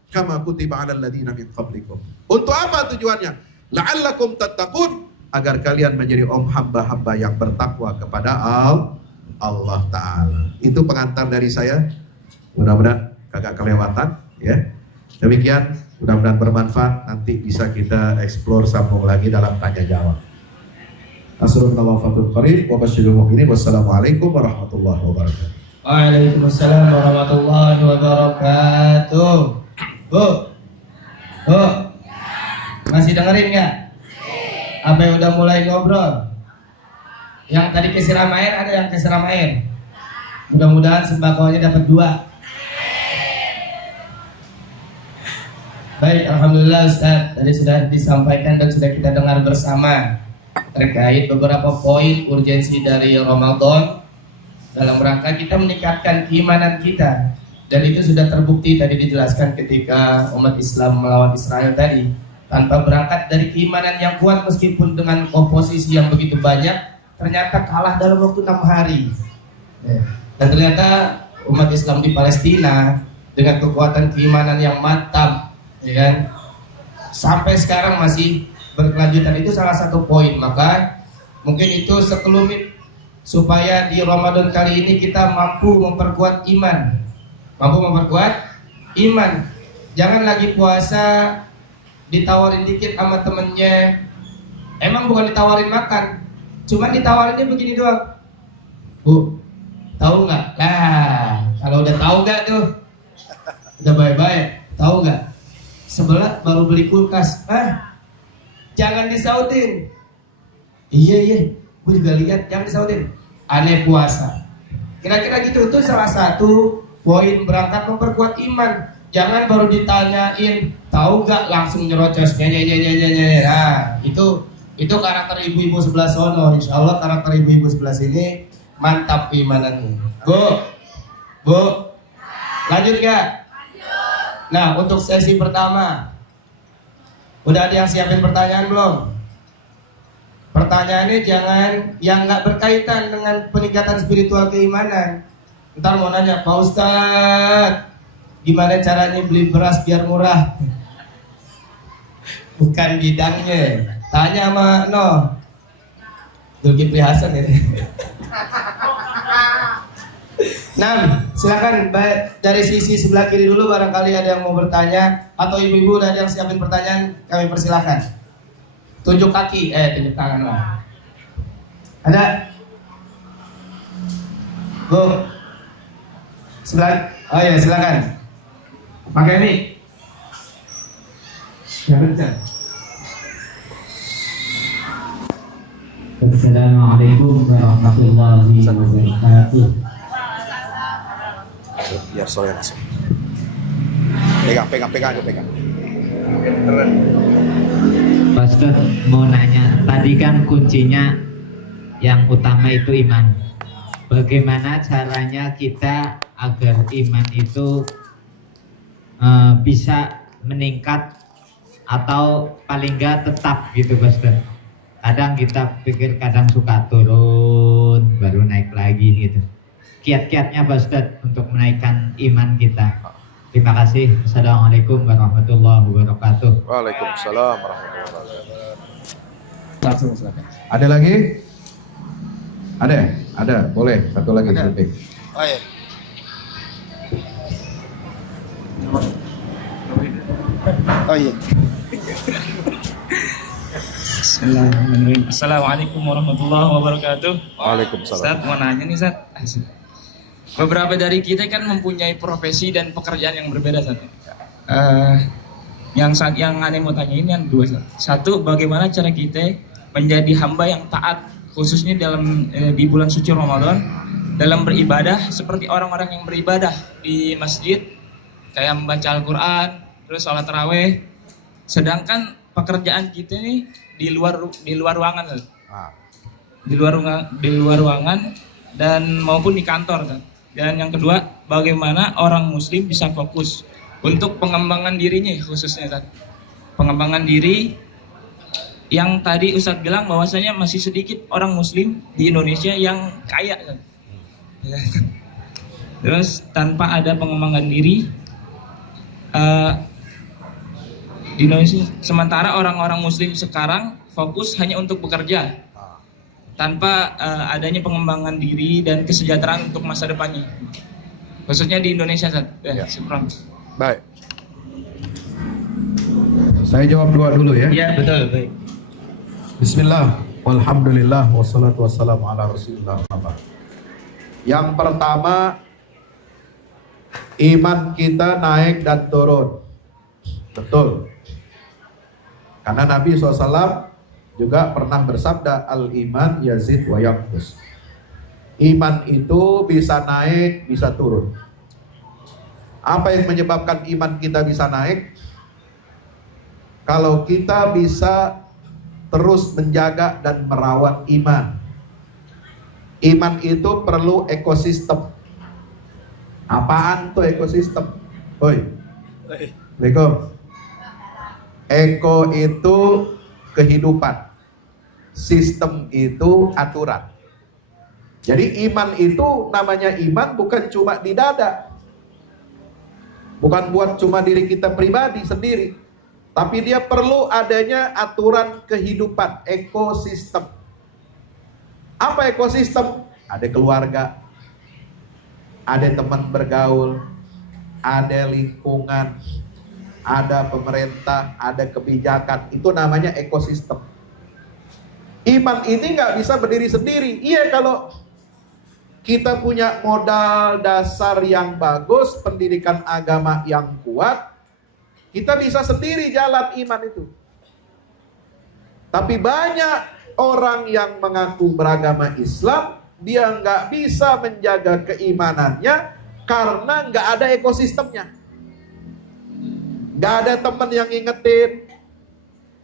kama kutiba alal ladzina min qablikum. Untuk apa tujuannya? La'allakum tattaqun, agar kalian menjadi hamba-hamba yang bertakwa kepada Allah Ta'ala. Itu pengantar dari saya. Mudah-mudahan kagak kelewatan ya. Demikian, mudah-mudahan bermanfaat. Nanti bisa kita eksplor sambung lagi dalam tanya jawab. Wassalamualaikum warahmatullahi wabarakatuh. Waalaikumsalam warahmatullahi wabarakatuh. Bu, masih dengerin nggak? Apa yang udah mulai ngobrol? Yang tadi kesiram air, ada yang kesiram air? Mudah-mudahan sembakonya dapat 2. Baik, alhamdulillah Ustaz, tadi sudah disampaikan dan sudah kita dengar bersama terkait beberapa poin urgensi dari Ramadan dalam rangka kita meningkatkan keimanan kita, dan itu sudah terbukti tadi dijelaskan ketika umat Islam melawan Israel tadi, tanpa berangkat dari keimanan yang kuat meskipun dengan komposisi yang begitu banyak, ternyata kalah dalam waktu 6 hari. Dan ternyata umat Islam di Palestina dengan kekuatan keimanan yang mantap, ya kan, sampai sekarang masih berkelanjutan. Itu salah satu poin. Maka mungkin itu sekelumit supaya di Ramadan kali ini kita mampu memperkuat iman. Jangan lagi puasa ditawarin dikit sama temennya. Emang bukan ditawarin makan, cuma ditawarinnya begini doang. Bu, tahu nggak? Nah, kalau udah tahu nggak tuh, udah baik-baik. Tahu nggak? Sebelah baru beli kulkas. Jangan disautin. Iya, gue juga lihat, jangan disautin. Aneh puasa. Kira-kira gitu, itu salah satu poin berangkat memperkuat iman. Jangan baru ditanyain, tahu nggak, langsung nyerocos. Nah, itu karakter ibu-ibu sebelah sono. Insya Allah karakter ibu-ibu sebelah sini mantap keimanannya. Bu, lanjut nggak? Nah, untuk sesi pertama, udah ada yang siapin pertanyaan belum? Pertanyaannya jangan yang nggak berkaitan dengan peningkatan spiritual keimanan. Ntar mau nanya, Pak Ustadz, gimana caranya beli beras biar murah? Bukan bidangnya. Tanya sama Zulkifli Hasan ya. Nah, silakan dari sisi sebelah kiri dulu, barangkali ada yang mau bertanya, atau ibu-ibu ada yang siapin pertanyaan, kami persilahkan. Tunjuk kaki, tunjuk tangan lah. Ada? Bu, sebelah, oh ya silakan. Pakai mic. Assalamualaikum warahmatullahi wabarakatuh. Biar sore langsung. Pegang. Pak Ustaz, mau nanya, tadi kan kuncinya yang utama itu iman. Bagaimana caranya kita agar iman itu bisa meningkat atau paling enggak tetap gitu Pak Ustaz? Kadang kita pikir kadang suka turun baru naik lagi gitu. Kiat-kiatnya Pak Ustaz untuk menaikkan iman kita. Terima kasih. Assalamualaikum warahmatullahi wabarakatuh. Waalaikumsalam warahmatullahi wabarakatuh. Langsung silakan. Ada lagi? Ada. Boleh. Satu lagi. Ada. Zulfik. Oh iya. Oh iya. Bismillahirrahmanirrahim. Assalamualaikum warahmatullahi wabarakatuh. Waalaikumsalam. Ustaz, mau nanya nih Ustaz. Beberapa dari kita kan mempunyai profesi dan pekerjaan yang berbeda Ustaz. Yang aneh mau tanya ini yang dua Ustaz. Satu, bagaimana cara kita menjadi hamba yang taat khususnya dalam di bulan suci Ramadan dalam beribadah seperti orang-orang yang beribadah di masjid kayak membaca Al-Quran, terus sholat tarawih. Sedangkan pekerjaan kita nih di luar ruangan Ustaz. Di luar ruangan dan maupun di kantor Ustaz. Dan yang kedua, bagaimana orang muslim bisa fokus untuk pengembangan dirinya khususnya Ustaz. Pengembangan diri yang tadi Ustaz bilang bahwasanya masih sedikit orang muslim di Indonesia yang kaya Ustaz. Terus tanpa ada pengembangan diri di Indonesia, sementara orang-orang muslim sekarang fokus hanya untuk bekerja tanpa adanya pengembangan diri dan kesejahteraan untuk masa depannya, khususnya di Indonesia Ustaz. Ya. Syukran. Baik. Saya jawab dua dulu ya. Ya, betul. Baik. Bismillah, walhamdulillah, wassalatu wassalamu ala rasulillah. Yang pertama, iman kita naik dan turun. Betul. Karena Nabi SAW juga pernah bersabda, al-iman yazid wa yanqus. Iman itu bisa naik, bisa turun. Apa yang menyebabkan iman kita bisa naik? Kalau kita bisa terus menjaga dan merawat iman. Iman itu perlu ekosistem. Apaan tuh ekosistem? Hoi. Assalamualaikum. Eko itu kehidupan. Sistem itu aturan. Jadi iman itu namanya iman bukan cuma di dada. Bukan buat cuma diri kita pribadi sendiri. Tapi dia perlu adanya aturan kehidupan, ekosistem. Apa ekosistem? Ada keluarga, ada teman bergaul, ada lingkungan, ada pemerintah, ada kebijakan. Itu namanya ekosistem. Iman ini nggak bisa berdiri sendiri. Iya, kalau kita punya modal dasar yang bagus, pendidikan agama yang kuat, kita bisa sendiri jalan iman itu. Tapi banyak orang yang mengaku beragama Islam, dia nggak bisa menjaga keimanannya karena nggak ada ekosistemnya. Nggak ada teman yang ngingetin,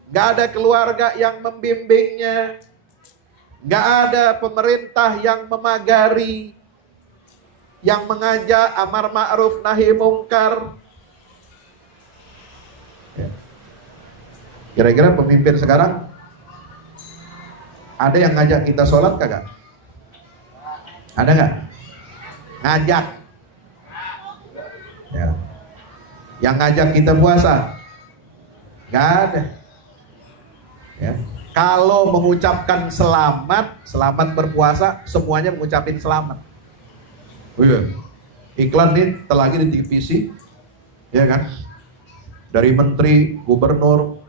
nggak ada keluarga yang membimbingnya, nggak ada pemerintah yang memagari, yang mengajak amar ma'ruf nahi mungkar. Kira-kira pemimpin sekarang ada yang ngajak kita sholat kagak? Ada nggak? Ngajak. Ya. Yang ngajak kita puasa? Nggak ada. Ya. Kalau mengucapkan selamat berpuasa, semuanya mengucapin selamat. Oh iya. Iklan nih terlagi di televisi, ya kan? Dari menteri, gubernur,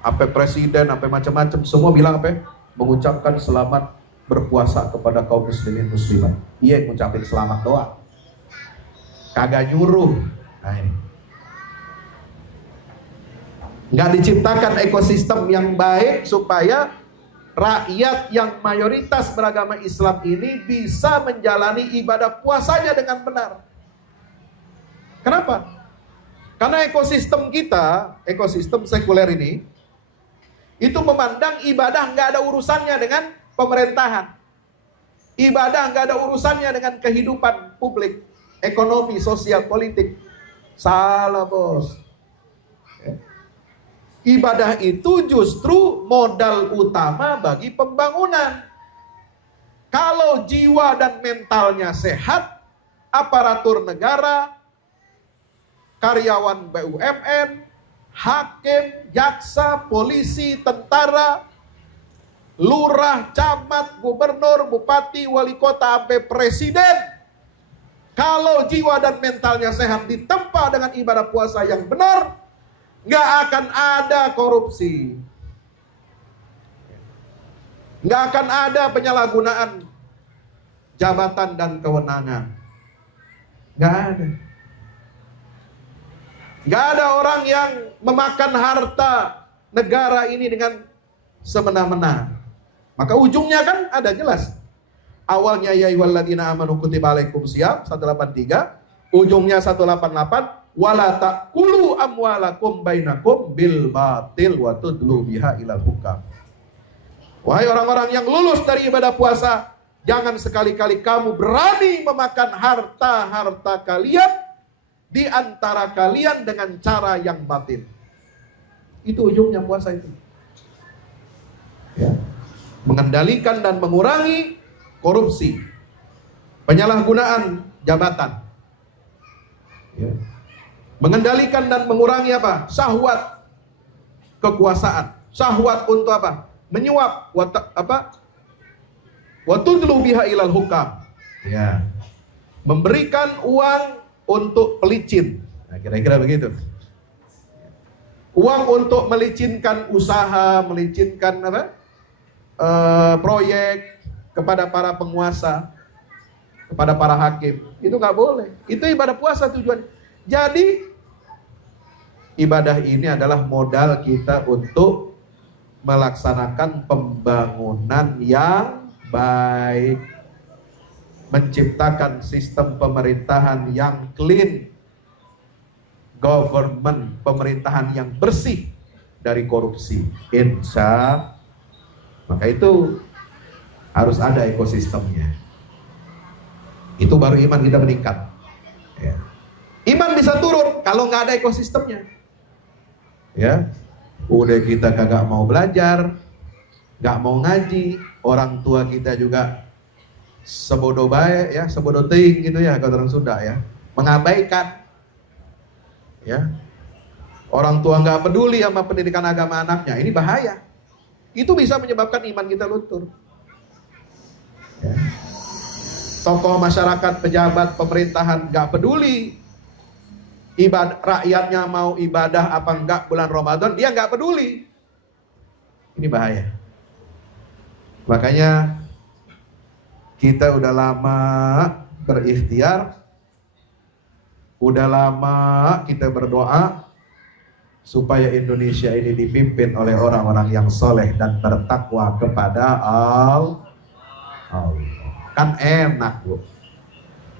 sampai presiden, sampai macam-macam, semua bilang apa? Mengucapkan selamat berpuasa kepada kaum muslimin muslimat. Iya, ngucapin selamat doang. Kagak nyuruh. Nah ini. Nggak diciptakan ekosistem yang baik supaya rakyat yang mayoritas beragama Islam ini bisa menjalani ibadah puasanya dengan benar. Kenapa? Karena ekosistem kita, ekosistem sekuler ini, itu memandang ibadah nggak ada urusannya dengan pemerintahan. Ibadah nggak ada urusannya dengan kehidupan publik, ekonomi, sosial, politik. Salah, bos. Ibadah itu justru modal utama bagi pembangunan. Kalau jiwa dan mentalnya sehat, aparatur negara, karyawan BUMN, hakim, jaksa, polisi, tentara, lurah, camat, gubernur, bupati, wali kota, sampai presiden, kalau jiwa dan mentalnya sehat ditempa dengan ibadah puasa yang benar, nggak akan ada korupsi, Nggak akan ada penyalahgunaan jabatan dan kewenangan. Nggak ada. Nggak ada orang yang memakan harta negara ini dengan semena-mena. Maka ujungnya kan ada jelas. Awalnya ya ayyuhalladzina amanu kutiba alaikumusiyam 183, ujungnya 188, wala ta'kulu amwalakum bainakum bil batil wa tudlu biha ilal hukam. Wahai orang-orang yang lulus dari ibadah puasa, jangan sekali-kali kamu berani memakan harta-harta kalian di antara kalian dengan cara yang batil. Itu ujungnya puasa itu. Ya. Mengendalikan dan mengurangi korupsi, penyalahgunaan jabatan. Ya. Mengendalikan dan mengurangi apa? Syahwat kekuasaan. Syahwat untuk apa? Menyuap, watudlu biha ilal hukam. Ya. Memberikan uang untuk pelicin. Nah, kira-kira begitu. Uang untuk melicinkan usaha, melicinkan apa? Proyek kepada para penguasa, kepada para hakim. Itu nggak boleh. Itu ibadah puasa tujuan. Jadi ibadah ini adalah modal kita untuk melaksanakan pembangunan yang baik, menciptakan sistem pemerintahan yang clean, government, pemerintahan yang bersih dari korupsi. Insya, maka itu harus ada ekosistemnya. Itu baru iman kita meningkat. Ya. Iman bisa turun kalau nggak ada ekosistemnya. Ya, udah kita kagak mau belajar, nggak mau ngaji, orang tua kita juga sebodoh baik ya, sebodoh ting gitu ya, kalau orang Sunda ya, mengabaikan. Ya, orang tua nggak peduli sama pendidikan agama anaknya, ini bahaya. Itu bisa menyebabkan iman kita luntur. Ya. Tokoh masyarakat, pejabat, pemerintahan nggak peduli rakyatnya mau ibadah apa enggak bulan Ramadan, dia nggak peduli. Ini bahaya. Makanya kita udah lama berikhtiar, udah lama kita berdoa supaya Indonesia ini dipimpin oleh orang-orang yang soleh dan bertakwa kepada Allah. Kan enak, Bu.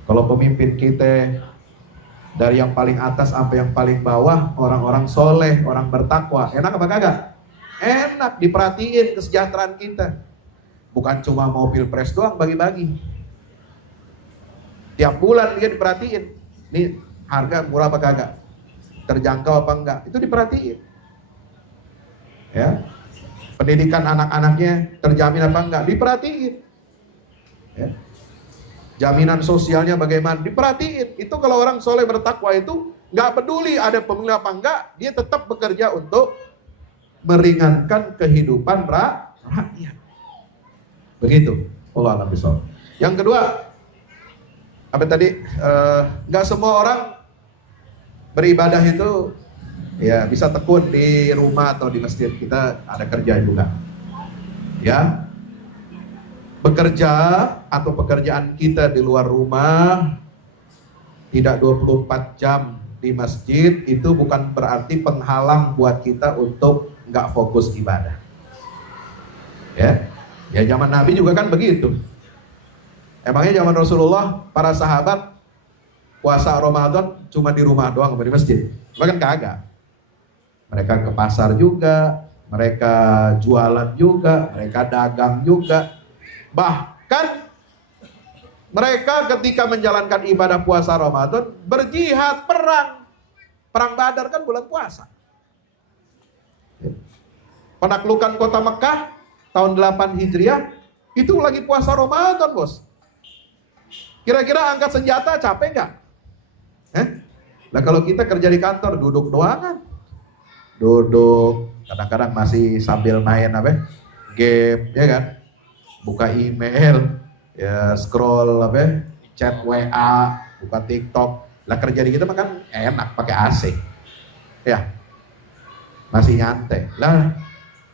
Kalau pemimpin kita dari yang paling atas sampai yang paling bawah orang-orang soleh, orang bertakwa, enak apa kagak? Enak, diperhatiin kesejahteraan kita. Bukan cuma mau pilpres doang bagi-bagi. Tiap bulan dia diperhatiin. Nih harga murah apa kagak? Terjangkau apa enggak? Itu diperhatiin. Ya. Pendidikan anak-anaknya terjamin apa enggak? Diperhatiin. Ya. Jaminan sosialnya bagaimana? Diperhatiin. Itu kalau orang soleh bertakwa itu nggak peduli ada pemilu apa enggak, dia tetap bekerja untuk meringankan kehidupan rakyat. Begitu. Allah a'lam bishawab. Yang kedua, apa tadi? Nggak semua orang beribadah itu ya bisa tekun di rumah atau di masjid. Kita ada kerja juga. Ya. Bekerja atau pekerjaan kita di luar rumah tidak 24 jam di masjid itu bukan berarti penghalang buat kita untuk nggak fokus ibadah. Ya zaman Nabi juga kan begitu. Emangnya zaman Rasulullah para sahabat puasa Ramadan cuma di rumah doang, di masjid? Bahkan kagak. Mereka ke pasar juga, mereka jualan juga, mereka dagang juga. Bahkan mereka ketika menjalankan ibadah puasa Ramadan berjihad, perang Badar kan bulan puasa. Penaklukan kota Mekah tahun 8 Hijriah itu lagi puasa Ramadan, bos. Kira-kira angkat senjata capek nggak? Nah kalau kita kerja di kantor duduk doang kan, duduk kadang-kadang masih sambil main apa? Game, ya kan? Buka email, ya scroll apa, chat WA, buka TikTok. Lah kerja di kita makan enak pakai AC. Ya. Masih nyantai. Lah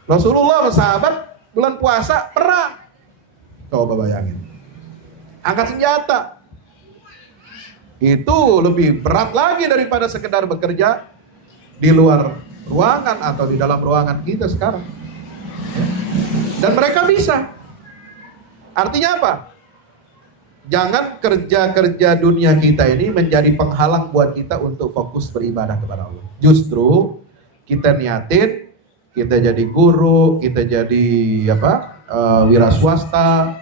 Rasulullah sahabat bulan puasa perang. Coba bayangin. Angkat senjata. Itu lebih berat lagi daripada sekedar bekerja di luar ruangan atau di dalam ruangan kita sekarang. Dan mereka bisa. Artinya apa? Jangan kerja-kerja dunia kita ini menjadi penghalang buat kita untuk fokus beribadah kepada Allah. Justru kita niatin, kita jadi guru, kita jadi wira swasta,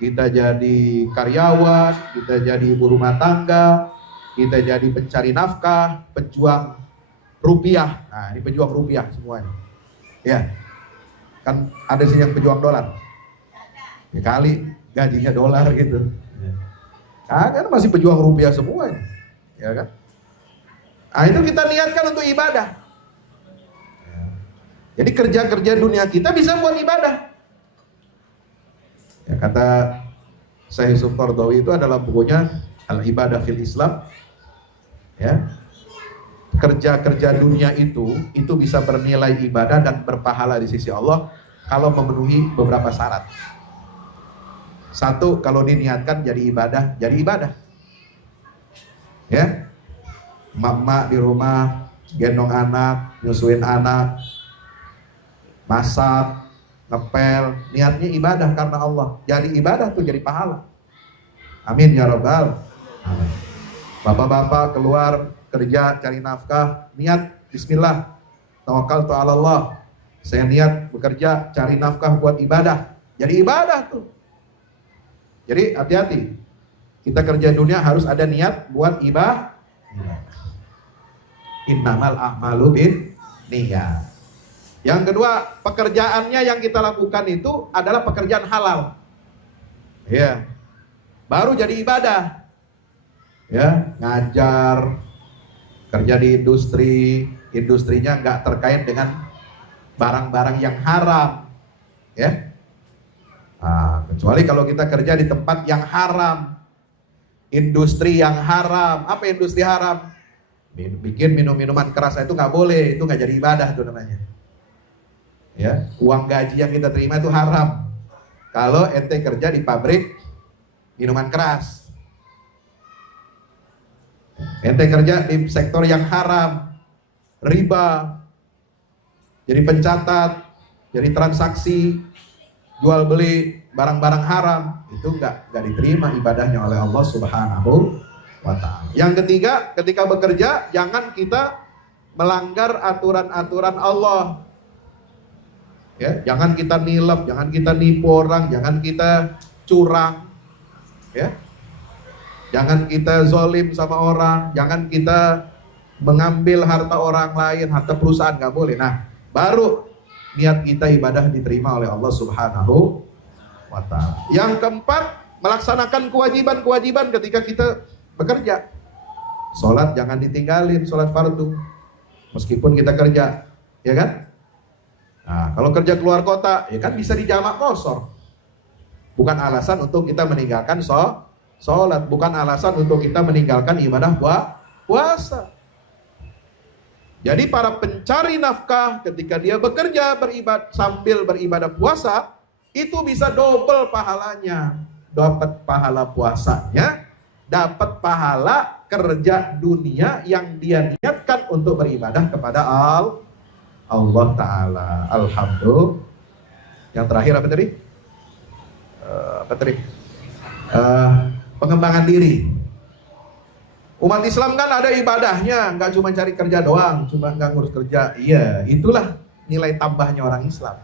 kita jadi karyawan, kita jadi ibu rumah tangga, kita jadi pencari nafkah, pejuang rupiah. Nah, ini pejuang rupiah semuanya. Ya, kan ada sih yang pejuang dolar. Ya kali gajinya dolar gitu. Kan masih pejuang rupiah semuanya, ya kan? Nah, itu kita niatkan untuk ibadah. Jadi kerja-kerja dunia kita bisa buat ibadah. Ya, kata Syekh Yusuf Qaradawi itu adalah bukunya Al-Ibadah fil Islam. Ya, kerja-kerja dunia itu bisa bernilai ibadah dan berpahala di sisi Allah kalau memenuhi beberapa syarat. Satu, kalau diniatkan jadi ibadah. Ya, emak-emak di rumah gendong anak, nyusuin anak, masak, ngepel, niatnya ibadah karena Allah. Jadi ibadah tuh jadi pahala. Amin ya rabbal alamin. Bapak-bapak keluar kerja cari nafkah, niat bismillah, tawakkaltu ala Allah. Saya niat bekerja cari nafkah buat ibadah. Jadi ibadah tuh. Jadi hati-hati. Kita kerja dunia harus ada niat buat ibadah. Innamal a'malu bin niyat. Yang kedua, pekerjaannya yang kita lakukan itu adalah pekerjaan halal. Ya. Baru jadi ibadah. Ya, ngajar, kerja di industri, industrinya nggak terkait dengan barang-barang yang haram. Ya. Nah, kecuali kalau kita kerja di tempat yang haram, industri yang haram. Apa industri haram? Bikin minuman keras itu nggak boleh, itu nggak jadi ibadah tuh namanya. Ya, uang gaji yang kita terima itu haram. Kalau ente kerja di pabrik minuman keras, ente kerja di sektor yang haram, riba, jadi pencatat, jadi transaksi, jual beli barang-barang haram, itu nggak diterima ibadahnya oleh Allah Subhanahu wa ta'ala. Yang ketiga, ketika bekerja jangan kita melanggar aturan-aturan Allah. Ya, jangan kita nilep, jangan kita nipu orang, jangan kita curang. Ya. Jangan kita zolim sama orang, jangan kita mengambil harta orang lain, harta perusahaan, nggak boleh. Nah, baru niat kita ibadah diterima oleh Allah Subhanahu wa ta'ala. Yang keempat, melaksanakan kewajiban-kewajiban ketika kita bekerja. Sholat jangan ditinggalin, sholat fardu meskipun kita kerja, ya kan? Nah, kalau kerja keluar kota, ya kan bisa dijamak qashar. Bukan alasan untuk kita meninggalkan sholat, bukan alasan untuk kita meninggalkan ibadah puasa. Jadi para pencari nafkah ketika dia bekerja sambil beribadah puasa, itu bisa double pahalanya. Dapat pahala puasanya, dapat pahala kerja dunia yang dia niatkan untuk beribadah kepada Allah Ta'ala. Alhamdulillah. Yang terakhir apa tadi? Pengembangan diri. Umat Islam kan ada ibadahnya, nggak cuma cari kerja doang, cuma nggak ngurus kerja. Iya, itulah nilai tambahnya orang Islam.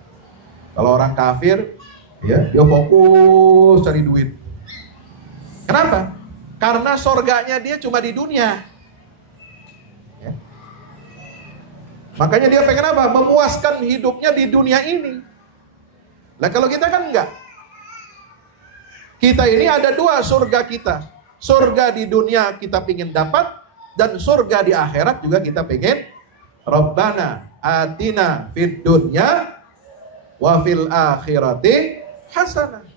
Kalau orang kafir, ya dia fokus cari duit. Kenapa? Karena surganya dia cuma di dunia. Ya. Makanya dia pengen apa? Memuaskan hidupnya di dunia ini. Nah kalau kita kan enggak. Kita ini ada dua surga kita. Surga di dunia kita pengen dapat, dan surga di akhirat juga kita pengen. Rabbana atina fid dunya wa fil akhirati hasanah.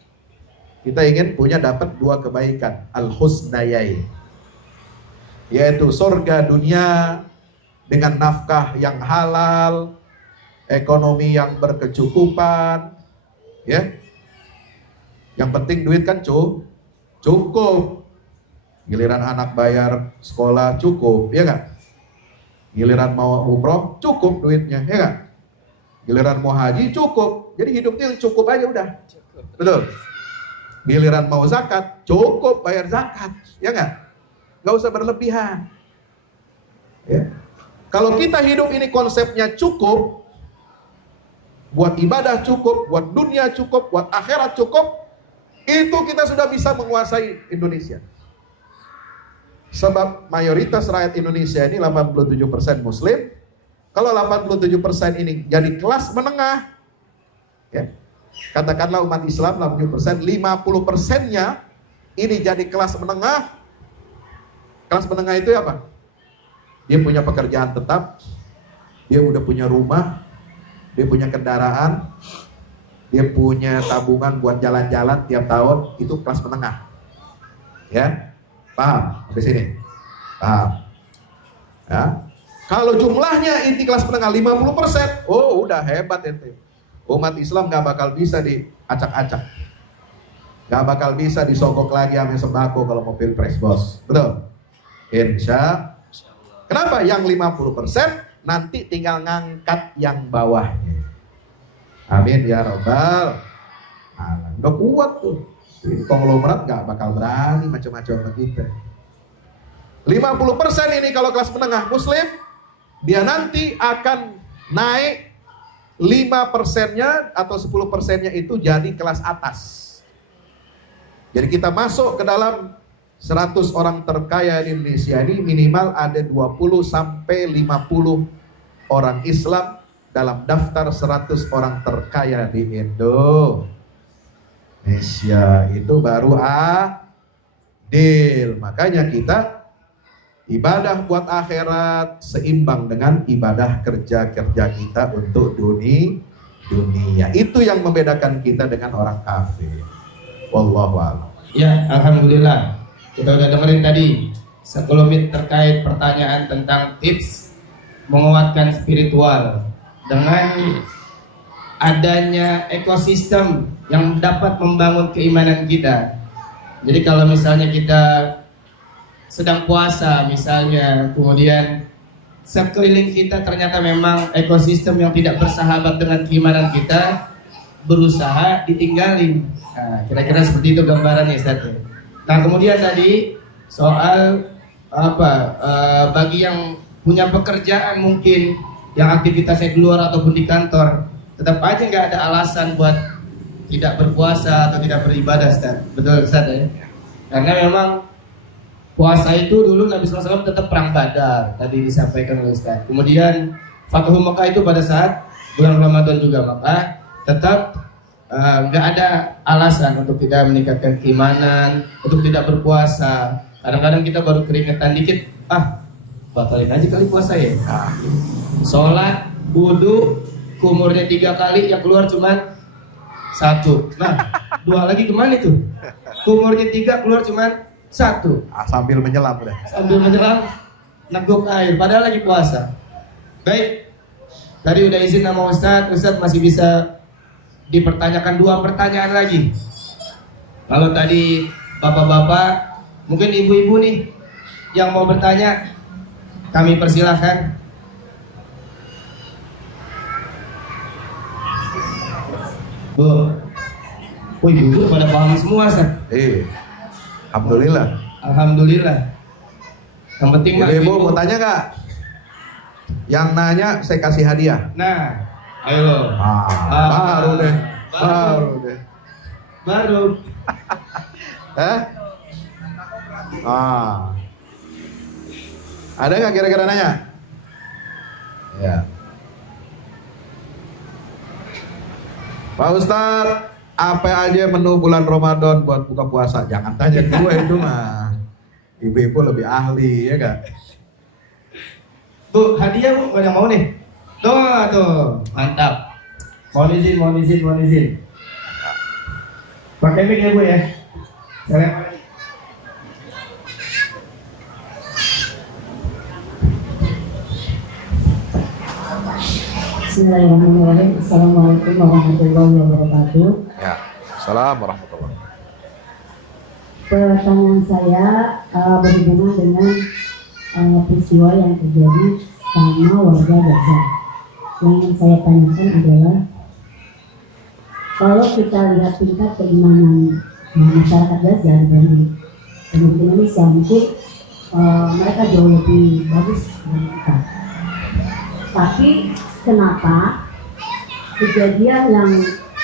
Kita ingin punya dapat dua kebaikan, al-husnayai, yaitu surga dunia dengan nafkah yang halal, ekonomi yang berkecukupan, Ya. Yang penting duit kan cukup. Giliran anak bayar sekolah cukup, ya kan? Giliran mau umroh cukup duitnya, ya kan? Giliran mau haji cukup. Jadi hidupnya cukup aja udah. Betul. Giliran mau zakat cukup bayar zakat, ya kan? Gak usah berlebihan. Ya. Kalau kita hidup ini konsepnya cukup, buat ibadah cukup, buat dunia cukup, buat akhirat cukup, itu kita sudah bisa menguasai Indonesia. Sebab mayoritas rakyat Indonesia ini 87% Muslim. Kalau 87% ini jadi kelas menengah, ya, katakanlah umat Islam 80%, 50%-nya ini jadi kelas menengah. Kelas menengah itu apa? Dia punya pekerjaan tetap, dia udah punya rumah, dia punya kendaraan, dia punya tabungan buat jalan-jalan tiap tahun, itu kelas menengah. Ya, paham? Sampai sini? Paham? Ya. Kalau jumlahnya inti kelas menengah 50%, oh udah hebat ente. Umat Islam gak bakal bisa diacak-acak, gak bakal bisa disogok lagi sama sembako kalau mau pilpres, bos. Betul? Insya. Kenapa? Yang 50% nanti tinggal ngangkat yang bawahnya. Amin ya robbal alamin. Udah kuat tuh. Ini konglomerat gak bakal berani macam-macam sama kita. 50% ini kalau kelas menengah Muslim, dia nanti akan naik 5%-nya atau 10%-nya itu jadi kelas atas. Jadi kita masuk ke dalam 100 orang terkaya di Indonesia ini minimal ada 20 sampai 50 orang Islam dalam daftar 100 orang terkaya di Indonesia. Itu baru adil. Makanya kita ibadah buat akhirat seimbang dengan ibadah kerja-kerja kita untuk dunia. Itu yang membedakan kita dengan orang kafir. Wallahu a'lam. Ya, alhamdulillah. Kita udah dengerin tadi sekelumit terkait pertanyaan tentang tips menguatkan spiritual dengan adanya ekosistem yang dapat membangun keimanan kita. Jadi kalau misalnya kita sedang puasa misalnya, kemudian sekeliling kita ternyata memang ekosistem yang tidak bersahabat dengan keimanan kita, berusaha ditinggalin. Nah, kira-kira seperti itu gambarannya, Ustaz. Nah, kemudian tadi soal bagi yang punya pekerjaan mungkin yang aktivitasnya di luar ataupun di kantor, tetap aja nggak ada alasan buat tidak berpuasa atau tidak beribadah, Ustaz. Betul, Ustaz ya? Karena memang puasa itu dulu Nabi SAW tetap perang Badar, tadi disampaikan oleh Ustaz. Kemudian Fathu Makkah itu pada saat bulan Ramadan juga, maka tetap nggak ada alasan untuk tidak meningkatkan keimanan, untuk tidak berpuasa. Kadang-kadang kita baru keringetan dikit, batalin aja kali puasa ya. Sholat, wudu, kumurnya 3 kali, yang keluar cuman 1. Nah, 2 lagi kemana itu? Kumurnya 3, keluar cuman 1. Sambil menyelam udah. Sambil menyelam, neguk air, padahal lagi puasa. Baik, tadi udah izin sama Ustadz masih bisa dipertanyakan 2 pertanyaan lagi. Kalau tadi bapak-bapak, mungkin ibu-ibu nih yang mau bertanya, kami persilahkan. Bu, ibu pada paham semua, Ustaz. Alhamdulillah. Alhamdulillah. Yang penting Ibu mau tanya nggak? Yang nanya saya kasih hadiah. Nah, ayo. Baru deh. Ada nggak kira-kira nanya? Ya. Pak Ustadz, apa aja menu bulan Ramadan buat buka puasa? Jangan tanya gue itu mah. Ibu-ibu lebih ahli, ya gak? Bu, hadiah Bu, ada yang mau nih? Tuh, mantap. Mohon izin. Pakai mic ya Bu ya. Bismillahirrahmanirrahim. Assalamualaikum warahmatullahi wabarakatuh. Waalaikumsalam warahmatullahi wabarakatuh. Pertanyaan saya berhubungan dengan peristiwa yang terjadi sama warga Gaza. Yang ingin saya tanyakan adalah, kalau kita lihat tingkat keimanan masyarakat Gaza dibanding penduduk Indonesia, mungkin mereka jauh lebih bagus dari kita. Tapi kenapa kejadian yang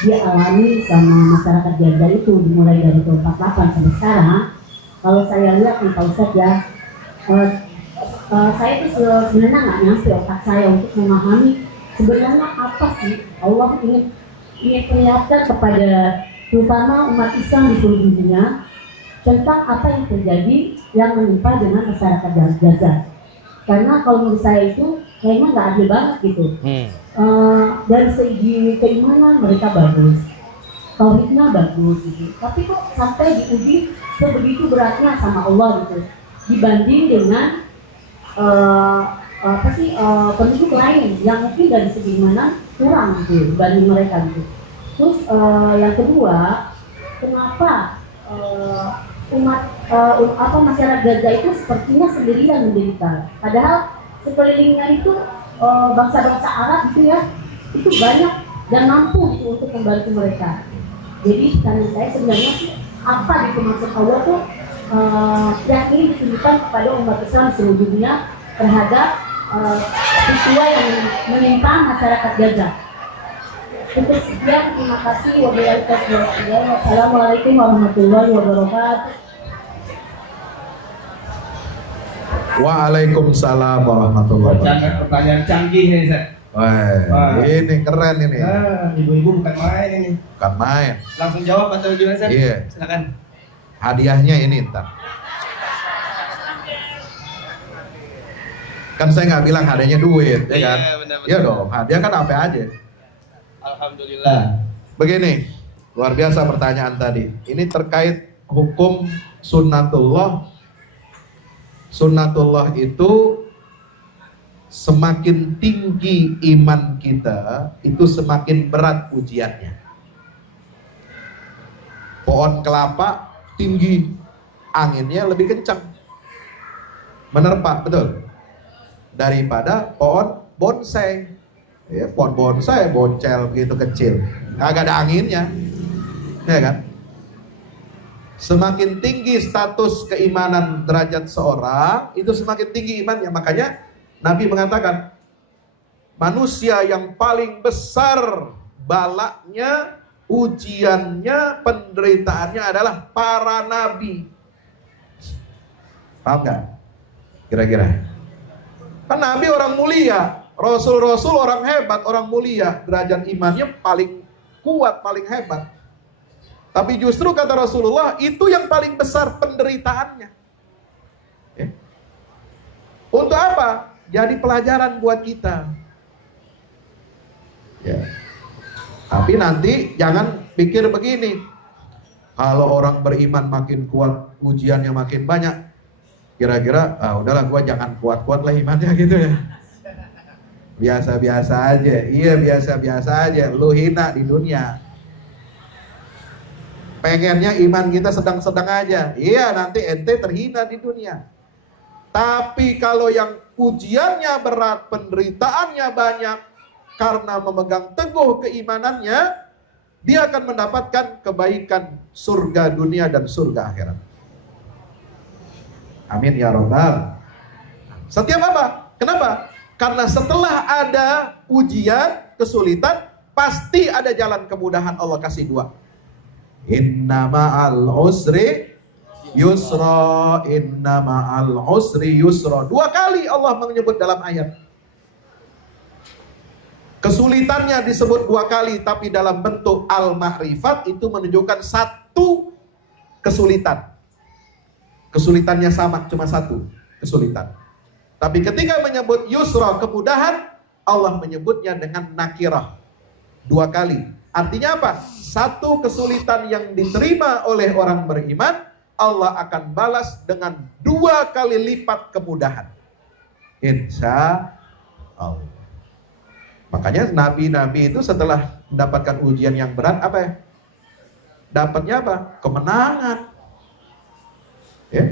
dialami sama masyarakat Gaza itu dimulai dari tahun 48 sampai sekarang, kalau saya lihat nih Pak Ustadz ya, saya itu sebenarnya nggak nyampe otak saya untuk memahami sebenarnya apa sih Allah ingin perlihatkan kepada terutama umat Islam di seluruh dunia tentang apa yang terjadi yang menimpa dengan masyarakat Gaza. Karena kalau menurut saya itu kayaknya nggak adil banget gitu. Dari segi keimanan mereka bagus, tauhidnya bagus gitu. Tapi kok sampai diuji sebegitu beratnya sama Allah gitu, dibanding dengan penduduk lain yang mungkin dari segi imanan kurang gitu dibanding mereka gitu. Terus yang kedua, kenapa masyarakat Gaza itu sepertinya sendirian menderita, padahal sekelilingnya itu bangsa-bangsa Arab gitu ya, itu banyak dan mampu gitu untuk membantu mereka. Jadi karena saya sebenarnya apa gitu maksud Allah tuh yang ini ditunjukkan kepada umat Islam seluruh dunia terhadap peristiwa yang menimpa masyarakat Gaza. Untuk sekian, terima kasih. Wassalamualaikum warahmatullahi wabarakatuh. Waalaikumsalam warahmatullahi wabarakatuh. Pertanyaan canggih nih, Ustaz. Wah, ini keren ini. Ibu-ibu bukan main ini. Bukan main. Langsung jawab atau gimana, Ustaz? Iya. Silakan. Hadiahnya ini ntar. Kan saya nggak bilang hadiahnya duit, ya kan? Benar-benar. Iya dong, hadiah kan apa aja. Alhamdulillah. Begini, luar biasa pertanyaan tadi. Ini terkait hukum sunnatullah. Sunnatullah itu semakin tinggi iman kita, itu semakin berat ujiannya. Pohon kelapa tinggi, anginnya lebih kencang, menerpa, betul, daripada pohon bonsai. Ya, pohon bonsai boncel begitu kecil, kagak ada anginnya, ya kan? Semakin tinggi status keimanan derajat seorang, itu semakin tinggi imannya. Makanya Nabi mengatakan, manusia yang paling besar balaknya, ujiannya, penderitaannya adalah para nabi. Paham nggak? Kira-kira? Kan nabi orang mulia, rasul-rasul orang hebat, orang mulia, derajat imannya paling kuat, paling hebat. Tapi justru kata Rasulullah, itu yang paling besar penderitaannya. Ya. Untuk apa? Jadi pelajaran buat kita. Ya. Tapi nanti jangan pikir begini, kalau orang beriman makin kuat, ujiannya makin banyak, kira-kira, udahlah gua jangan kuat-kuat lah imannya gitu ya. Biasa-biasa aja, iya biasa-biasa aja, lu hina di dunia. Pengennya iman kita sedang-sedang aja, iya nanti ente terhina di dunia. Tapi kalau yang ujiannya berat, penderitaannya banyak, karena memegang teguh keimanannya, dia akan mendapatkan kebaikan surga dunia dan surga akhirat. Amin ya Rabbal. Setiap apa? Kenapa? Karena setelah ada ujian, kesulitan, pasti ada jalan kemudahan. Allah kasih dua. Inna ma'al usri yusra, inna ma'al usri yusra. Dua kali Allah menyebut dalam ayat. Kesulitannya disebut dua kali, tapi dalam bentuk al-ma'rifat, itu menunjukkan satu kesulitan. Kesulitannya sama, cuma satu kesulitan. Tapi ketika menyebut yusra, kemudahan, Allah menyebutnya dengan nakirah, dua kali. Artinya apa? Satu kesulitan yang diterima oleh orang beriman, Allah akan balas dengan dua kali lipat kemudahan. Insya Allah. Makanya nabi-nabi itu setelah mendapatkan ujian yang berat, apa ya? dapatnya apa? Kemenangan. Ya.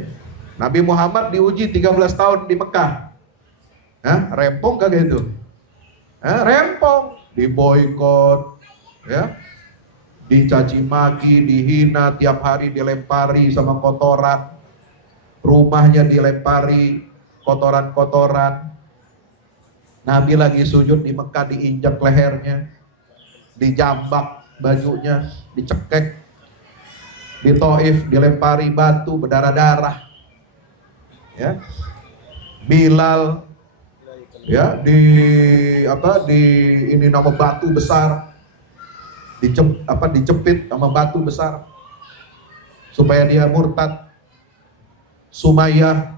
Nabi Muhammad diuji 13 tahun di Mekah. Rempong kagak itu? Rempong, diboikot, ya, dicaci maki, dihina, tiap hari dilempari sama kotoran, rumahnya dilempari kotoran-kotoran. Nabi lagi sujud di Mekah diinjak lehernya, dijambak bajunya, dicekek. Di Taif dilempari batu berdarah-darah. Ya. Bilal ya ini nama batu besar. Dicepit sama batu besar supaya dia murtad. Sumayyah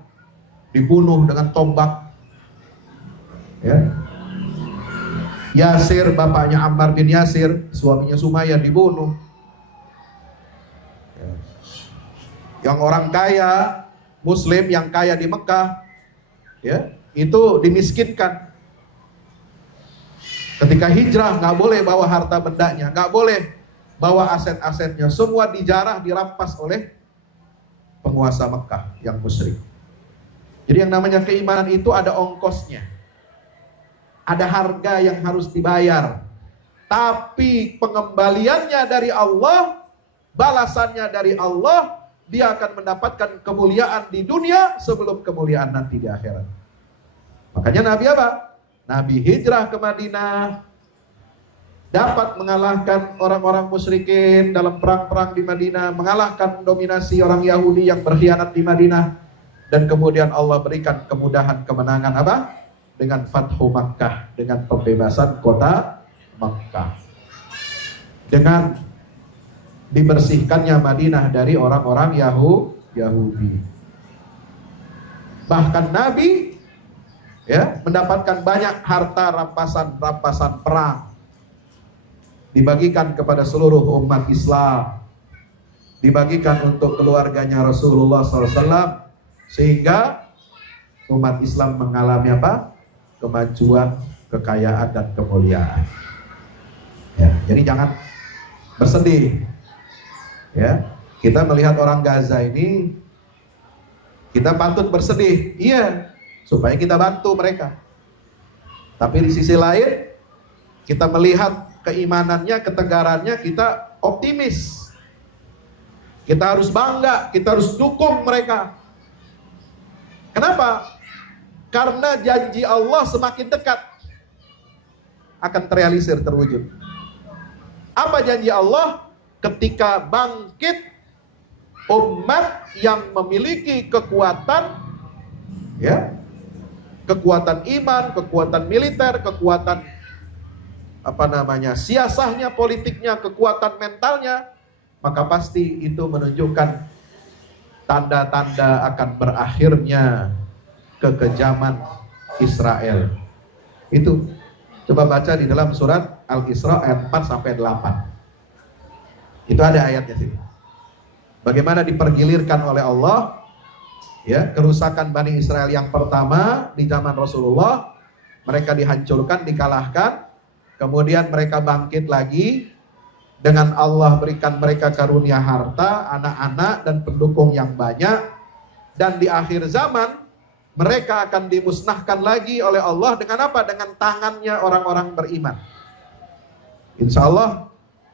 dibunuh dengan tombak. Ya. Yasir, bapaknya Ammar bin Yasir, suaminya Sumayyah dibunuh. Ya. Yang orang kaya, Muslim yang kaya di Mekah, ya, itu dimiskinkan. Ketika hijrah nggak boleh bawa harta bendanya, nggak boleh bawa aset-asetnya, semua dijarah, dirampas oleh penguasa Mekah yang musyrik. Jadi yang namanya keimanan itu ada ongkosnya, ada harga yang harus dibayar, tapi pengembaliannya dari Allah, balasannya dari Allah, dia akan mendapatkan kemuliaan di dunia sebelum kemuliaan nanti di akhirat. Makanya Nabi apa? Nabi hijrah ke Madinah, dapat mengalahkan orang-orang musyrikin dalam perang-perang di Madinah, mengalahkan dominasi orang Yahudi yang berkhianat di Madinah, dan kemudian Allah berikan kemudahan kemenangan apa? Dengan Fathu Makkah, dengan pembebasan kota Makkah, dengan dibersihkannya Madinah dari orang-orang Yahudi. Bahkan Nabi ya mendapatkan banyak harta rampasan perang, dibagikan kepada seluruh umat Islam, dibagikan untuk keluarganya Rasulullah SAW, sehingga umat Islam mengalami apa? Kemajuan, kekayaan, dan kemuliaan. Ya, jadi jangan bersedih. Ya, kita melihat orang Gaza ini, kita patut bersedih, iya, supaya kita bantu mereka. Tapi di sisi lain, kita melihat keimanannya, ketegarannya, kita optimis. Kita harus bangga, kita harus dukung mereka. Kenapa? Karena janji Allah semakin dekat akan terrealisir, terwujud. Apa janji Allah? Ketika bangkit umat yang memiliki kekuatan, ya, kekuatan iman, kekuatan militer, kekuatan siasahnya, politiknya, kekuatan mentalnya, maka pasti itu menunjukkan tanda-tanda akan berakhirnya kekejaman Israel. Itu coba baca di dalam surat Al-Isra ayat 4-8. Itu ada ayatnya sini. Bagaimana dipergilirkan oleh Allah, ya, kerusakan Bani Israel yang pertama di zaman Rasulullah, mereka dihancurkan, dikalahkan, kemudian mereka bangkit lagi dengan Allah berikan mereka karunia harta, anak-anak, dan pendukung yang banyak, dan di akhir zaman mereka akan dimusnahkan lagi oleh Allah dengan apa? Dengan tangannya orang-orang beriman. Insya Allah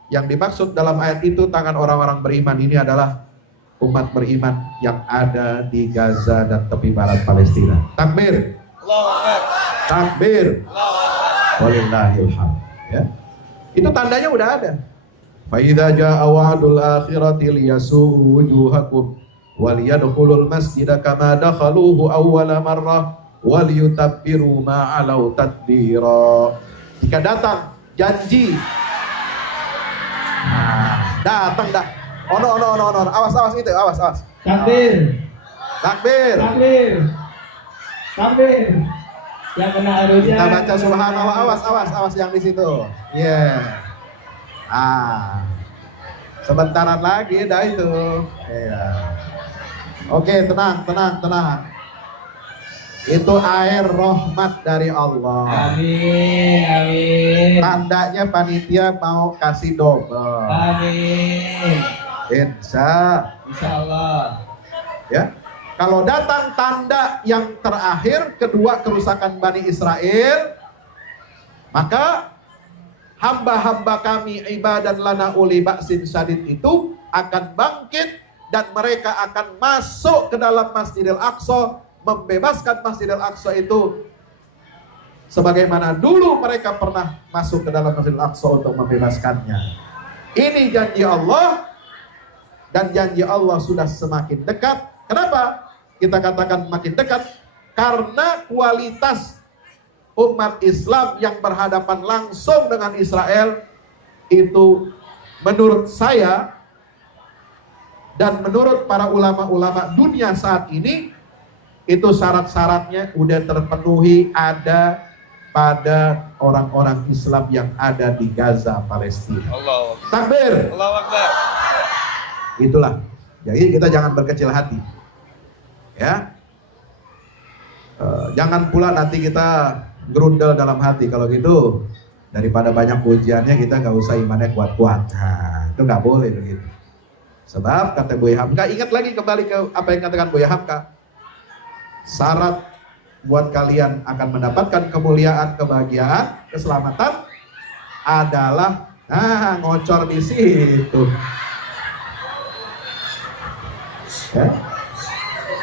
yang dimaksud dalam ayat itu tangan orang-orang beriman ini adalah umat beriman yang ada di Gaza dan tepi barat Palestina. Takbir. Takbir. Walillahil hamd. Ya. Itu tandanya udah ada. Fa idza jaa wa'dul akhirati liyasu'u wujuhakum wal yadkhulul masjida kama dakhaluhu awwala marrah wal yutabbiru ma 'alau tadbira. Jika datang janji, datang dah. Ono. Awas itu, awas. Takbir. Takbir. Yang kena harusnya. Kita baca subhanallah, awas yang di situ. Yeah. Sebentaran lagi dah itu. Yeah. Oke, tenang. Itu air rahmat dari Allah. Amin. Tandanya panitia mau kasih double. Amin. Insya Allah. ya. Kalau datang tanda yang terakhir, kedua kerusakan Bani Israel, maka hamba-hamba kami ibadan lana uli ba'sin syadid itu akan bangkit dan mereka akan masuk ke dalam Masjidil Aqsa, membebaskan Masjidil Aqsa itu sebagaimana dulu mereka pernah masuk ke dalam Masjidil Aqsa untuk membebaskannya. Ini janji Allah, dan janji Allah sudah semakin dekat. Kenapa kita katakan makin dekat? Karena kualitas umat Islam yang berhadapan langsung dengan Israel itu menurut saya dan menurut para ulama-ulama dunia saat ini itu syarat-syaratnya udah terpenuhi ada pada orang-orang Islam yang ada di Gaza, Palestina. Allah. Takbir. Allahu Akbar. Itulah. Jadi kita jangan berkecil hati. Ya. Jangan pula nanti kita gerundel dalam hati. Kalau gitu daripada banyak ujiannya kita nggak usah imannya kuat-kuat. Nah, itu nggak boleh begitu. Sebab kata Buya Hamka, ingat lagi kembali ke apa yang katakan Buya Hamka. Syarat buat kalian akan mendapatkan kemuliaan, kebahagiaan, keselamatan adalah ngocor di situ. Ya.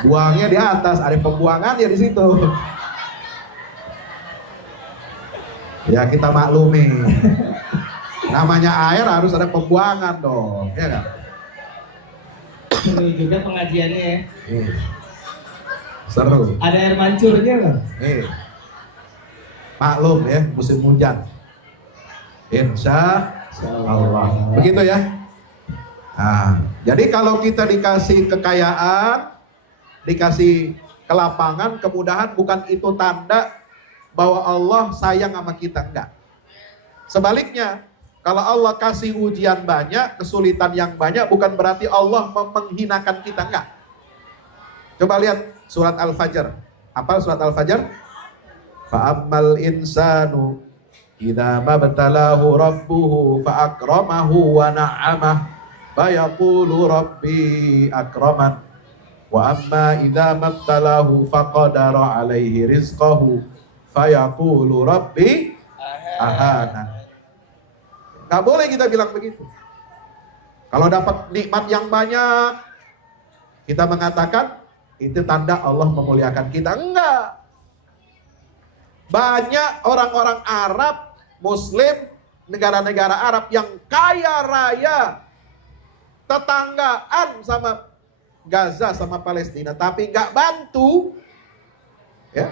Buangnya di atas, ada pembuangan ya di situ. Ya kita maklumi. Namanya air harus ada pembuangan dong, ya kan? Seru juga pengajiannya ya. Seru. Ada air mancurnya nggak? Maklum ya, musim hujan. Insya Allah. Begitu ya. Nah, jadi kalau kita dikasih kekayaan, dikasih kelapangan, kemudahan, bukan itu tanda bahwa Allah sayang sama kita, enggak. Sebaliknya, kalau Allah kasih ujian banyak, kesulitan yang banyak, bukan berarti Allah menghinakan kita, enggak. Coba lihat surat Al-Fajr. Apa surat Al-Fajr? Fa'ammal insanu idza mabtalahu rabbuhu fa'akramahu wa na'amah fayaqulu rabbi akraman wa amma idza mabtalahu faqadara alaihi rizqahu fayaqulu rabbi ahana. Gak boleh kita bilang begitu. Kalau dapat nikmat yang banyak, kita mengatakan itu tanda Allah memuliakan kita. Enggak. Banyak orang-orang Arab, Muslim, negara-negara Arab yang kaya raya, tetanggaan sama Gaza, sama Palestina, tapi nggak bantu. Ya.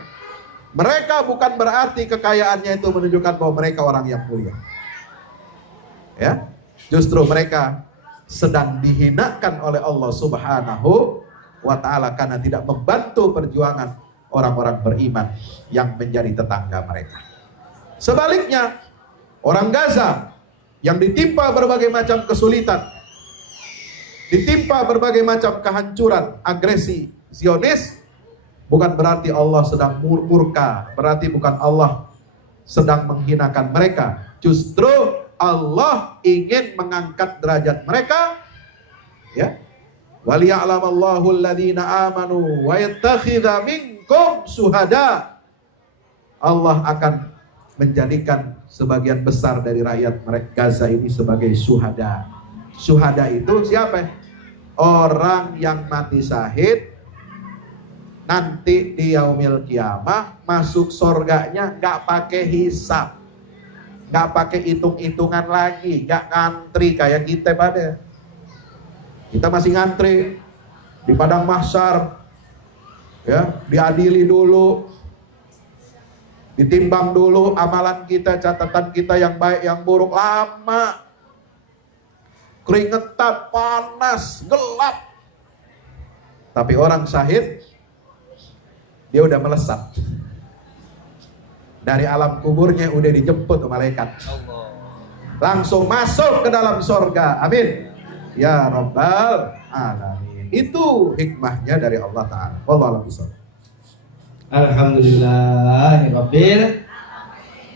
Mereka bukan berarti kekayaannya itu menunjukkan bahwa mereka orang yang mulia. Ya, justru mereka sedang dihinakan oleh Allah Subhanahu wa ta'ala karena tidak membantu perjuangan orang-orang beriman yang menjadi tetangga mereka. Sebaliknya, orang Gaza yang ditimpa berbagai macam kesulitan, ditimpa berbagai macam kehancuran, agresi Zionis, bukan berarti Allah sedang murka, berarti bukan Allah sedang menghinakan mereka. Justru Allah ingin mengangkat derajat mereka, ya. Waliya'lamallahu alladhina amanu wa yattakhidha minkum syuhada. Allah akan menjadikan sebagian besar dari rakyat Gaza ini sebagai syuhada. Syuhada itu siapa? Orang yang mati syahid nanti di yaumil kiamah masuk surganya gak pakai hisab, gak pakai hitung-hitungan lagi, gak ngantri kayak kita pada. Kita masih ngantri di padang mahsyar, ya, diadili dulu, ditimbang dulu amalan kita, catatan kita yang baik, yang buruk, lama, keringetan, panas, gelap. Tapi orang syahid, dia udah melesat. Dari alam kuburnya udah dijemput ke malaikat. Langsung masuk ke dalam surga. Amin. Ya Rabbal Alamin. Itu hikmahnya dari Allah Ta'ala. Wallahu a'lam bishawab. Alhamdulillah Rabbil.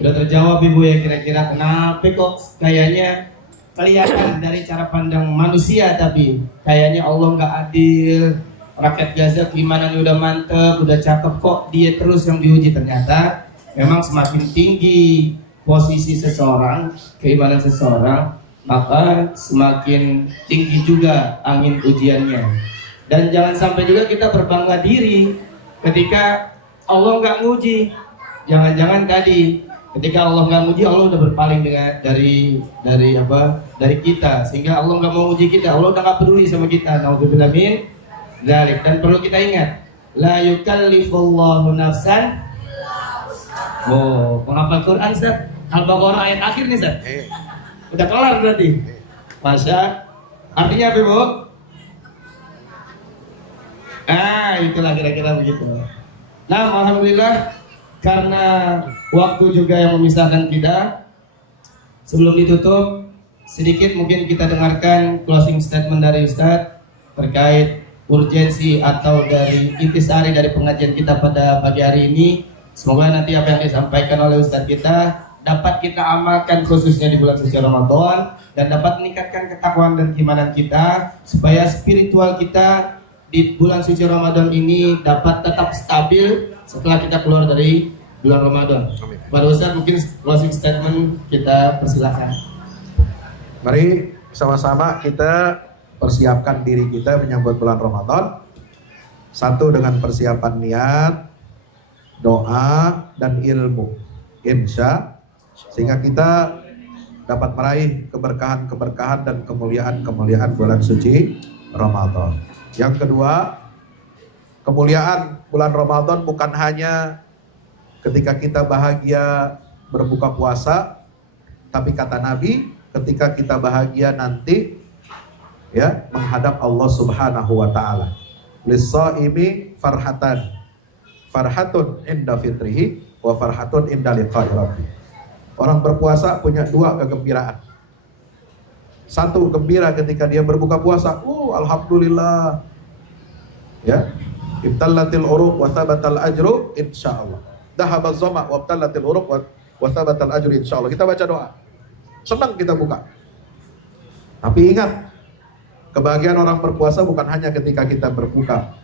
Sudah terjawab Ibu ya, kira-kira kenapa kok kayaknya kelihatan dari cara pandang manusia, tapi kayaknya Allah nggak adil. Rakyat Gaza keimanannya udah mantep, udah cakep, kok dia terus yang diuji. Ternyata memang semakin tinggi posisi seseorang, keimanan seseorang, maka semakin tinggi juga angin ujiannya. Dan jangan sampai juga kita berbangga diri ketika Allah nggak nguji. Jangan-jangan tadi ketika Allah nggak nguji, Allah udah berpaling dari kita, sehingga Allah nggak mau uji kita. Allah udah nggak peduli sama kita. Naudzubillah min dzalik. Dan perlu kita ingat, la yukallifullahu nafsan. Oh, penghafal Quran Ustaz. Al-Baqarah ayat akhir nih Ustaz. Udah kelar berarti. Masya. Artinya apa, Bu? Itulah kira-kira begitu. Nah, alhamdulillah, karena waktu juga yang memisahkan kita, sebelum ditutup, sedikit mungkin kita dengarkan closing statement dari Ustadz terkait urgensi atau dari intisari dari pengajian kita pada pagi hari ini. Semoga nanti apa yang disampaikan oleh Ustadz kita dapat kita amalkan khususnya di bulan suci Ramadan, dan dapat meningkatkan ketakwaan dan keimanan kita, supaya spiritual kita di bulan suci Ramadan ini dapat tetap stabil setelah kita keluar dari bulan Ramadan. Pada Ustaz mungkin closing statement kita persilakan. Mari sama-sama kita persiapkan diri kita menyambut bulan Ramadan. Satu, dengan persiapan niat, doa, dan ilmu, insya, sehingga kita dapat meraih keberkahan-keberkahan dan kemuliaan-kemuliaan bulan suci Ramadan. Yang kedua, kemuliaan bulan Ramadan bukan hanya ketika kita bahagia berbuka puasa, tapi kata Nabi, ketika kita bahagia nanti ya menghadap Allah Subhanahu wa taala. Lis-shaimi farhatun inda fitrihi wa farhatun inda liqa'i rabbih. Orang berpuasa punya dua kegembiraan. Satu, gembira ketika dia berbuka puasa, alhamdulillah. Ya, ibtallatil uruq wa thabatal ajru insyaallah. Dhahabaz zama wa ibtallatil uruq wa thabatal ajru insyaallah. Kita baca doa. Senang kita buka. Tapi ingat, kebahagiaan orang berpuasa bukan hanya ketika kita berbuka,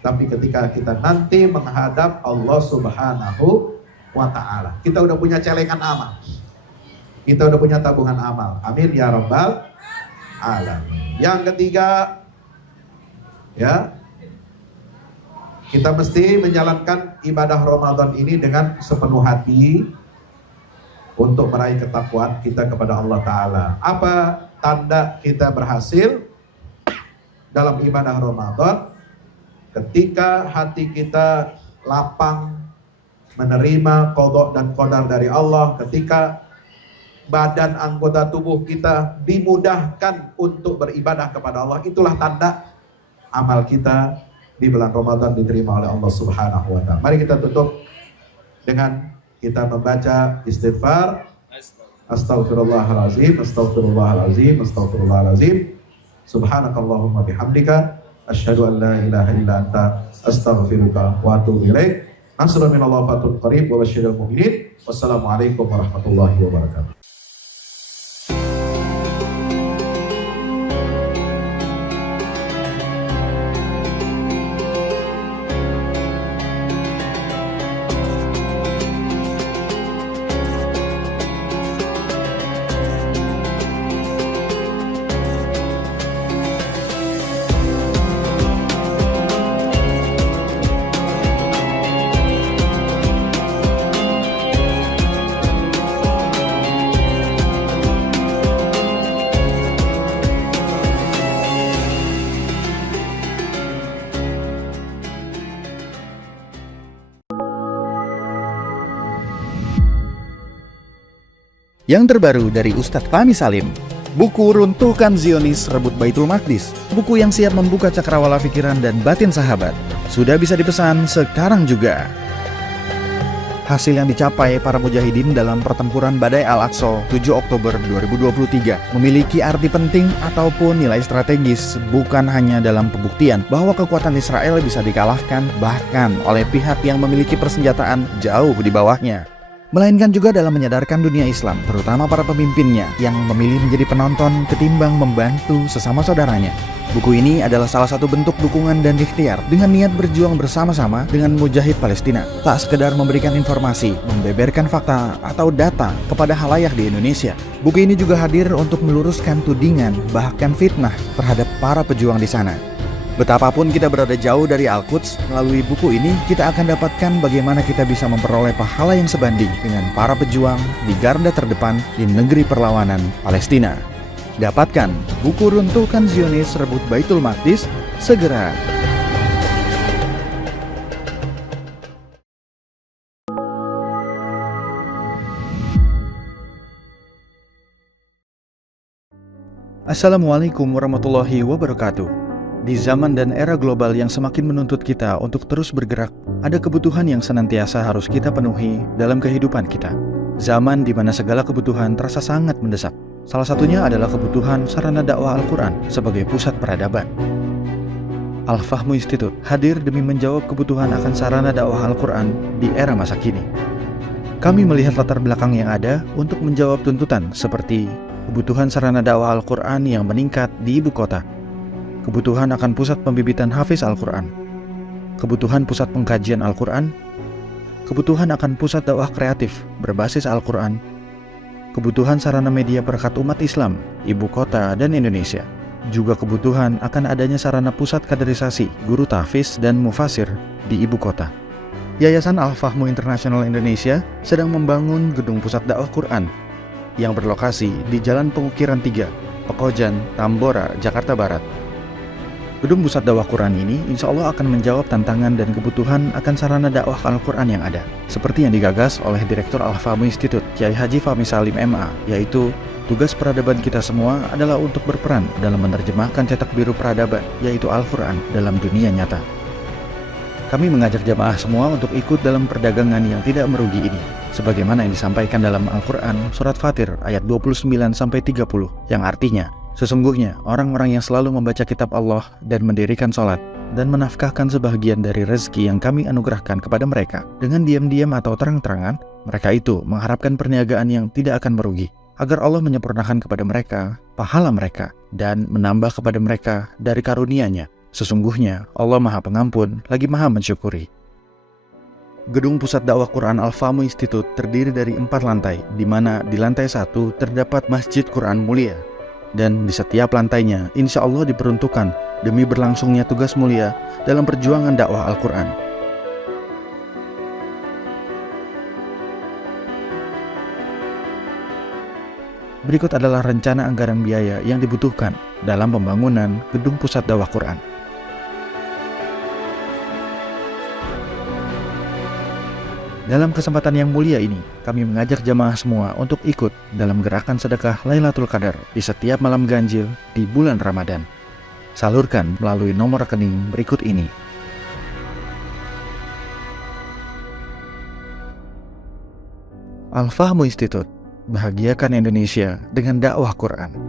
tapi ketika kita nanti menghadap Allah Subhanahu wa ta'ala. Kita udah punya celengan amal, kita udah punya tabungan amal. Amin ya rabbal alamin. Yang ketiga, ya, kita mesti menjalankan ibadah Ramadan ini dengan sepenuh hati untuk meraih ketakwaan kita kepada Allah Ta'ala. Apa tanda kita berhasil dalam ibadah Ramadan? Ketika hati kita lapang menerima qada dan qadar dari Allah, ketika badan anggota tubuh kita dimudahkan untuk beribadah kepada Allah, itulah tanda amal kita di bulan Ramadan diterima oleh Allah Subhanahu wa ta'ala. Mari kita tutup dengan kita membaca istighfar. Astaghfirullahalazim, astaghfirullahalazim, astaghfirullahalazim. Subhanakallahumma bihamdika asyhadu an la ilaha illa anta astaghfiruka wa atubu ilaik. Nasrun minallah fatun qarib wa basyiril mu'minin. Wassalamualaikum warahmatullahi wabarakatuh. Yang terbaru dari Ustadz Fahmi Salim, buku Runtuhkan Zionis Rebut Baitul Maqdis, buku yang siap membuka cakrawala pikiran dan batin sahabat, sudah bisa dipesan sekarang juga. Hasil yang dicapai para mujahidin dalam pertempuran Badai Al-Aqsa 7 Oktober 2023 memiliki arti penting ataupun nilai strategis, bukan hanya dalam pembuktian bahwa kekuatan Israel bisa dikalahkan bahkan oleh pihak yang memiliki persenjataan jauh di bawahnya. melainkan juga dalam menyadarkan dunia Islam, terutama para pemimpinnya yang memilih menjadi penonton ketimbang membantu sesama saudaranya. Buku ini adalah salah satu bentuk dukungan dan ikhtiar dengan niat berjuang bersama-sama dengan mujahid Palestina. Tak sekedar memberikan informasi, membeberkan fakta atau data kepada halayak di Indonesia. Buku ini juga hadir untuk meluruskan tudingan, bahkan fitnah terhadap para pejuang di sana. Betapapun kita berada jauh dari Al-Quds, melalui buku ini kita akan dapatkan bagaimana kita bisa memperoleh pahala yang sebanding dengan para pejuang di garda terdepan di negeri perlawanan Palestina. Dapatkan buku Runtuhkan Zionis Rebut Baitul Maqdis segera. Assalamualaikum warahmatullahi wabarakatuh. Di zaman dan era global yang semakin menuntut kita untuk terus bergerak, ada kebutuhan yang senantiasa harus kita penuhi dalam kehidupan kita. Zaman di mana segala kebutuhan terasa sangat mendesak. Salah satunya adalah kebutuhan sarana dakwah Al-Quran sebagai pusat peradaban. Al-Fahmu Institute hadir demi menjawab kebutuhan akan sarana dakwah Al-Quran di era masa kini. Kami melihat latar belakang yang ada untuk menjawab tuntutan seperti kebutuhan sarana dakwah Al-Quran yang meningkat di ibu kota, kebutuhan akan pusat pembibitan hafiz Al-Quran, kebutuhan pusat pengkajian Al-Quran, kebutuhan akan pusat dakwah kreatif berbasis Al-Quran, kebutuhan sarana media perekat umat Islam, ibu kota dan Indonesia, juga kebutuhan akan adanya sarana pusat kaderisasi guru tahfiz dan mufasir di ibu kota. Yayasan Al-Fahmu International Indonesia sedang membangun gedung pusat dakwah Quran yang berlokasi di Jalan Pengukiran 3, Pekojan, Tambora, Jakarta Barat. Gedung pusat dakwah Quran ini insya Allah akan menjawab tantangan dan kebutuhan akan sarana dakwah Al-Quran yang ada, seperti yang digagas oleh Direktur Al-Fahmu Institute, Kiai Haji Fahmi Salim MA, yaitu tugas peradaban kita semua adalah untuk berperan dalam menerjemahkan cetak biru peradaban, yaitu Al-Quran, dalam dunia nyata. Kami mengajak jamaah semua untuk ikut dalam perdagangan yang tidak merugi ini, sebagaimana yang disampaikan dalam Al-Quran Surat Fatir ayat 29-30, yang artinya, sesungguhnya orang-orang yang selalu membaca kitab Allah dan mendirikan sholat dan menafkahkan sebahagian dari rezeki yang kami anugerahkan kepada mereka dengan diam-diam atau terang-terangan, mereka itu mengharapkan perniagaan yang tidak akan merugi, agar Allah menyempurnakan kepada mereka pahala mereka dan menambah kepada mereka dari karunia-Nya. Sesungguhnya Allah Maha Pengampun lagi Maha Mensyukuri. Gedung Pusat Dakwah Quran Al-Fahmu Institute terdiri dari 4 lantai, di mana di lantai 1 terdapat Masjid Quran Mulia, dan di setiap lantainya insya Allah diperuntukkan demi berlangsungnya tugas mulia dalam perjuangan dakwah Al-Quran. Berikut adalah rencana anggaran biaya yang dibutuhkan dalam pembangunan gedung pusat dakwah Quran. Dalam kesempatan yang mulia ini, kami mengajak jamaah semua untuk ikut dalam gerakan sedekah Lailatul Qadar di setiap malam ganjil di bulan Ramadan. Salurkan melalui nomor rekening berikut ini. Al-Fahmu Institute, bahagiakan Indonesia dengan dakwah Quran.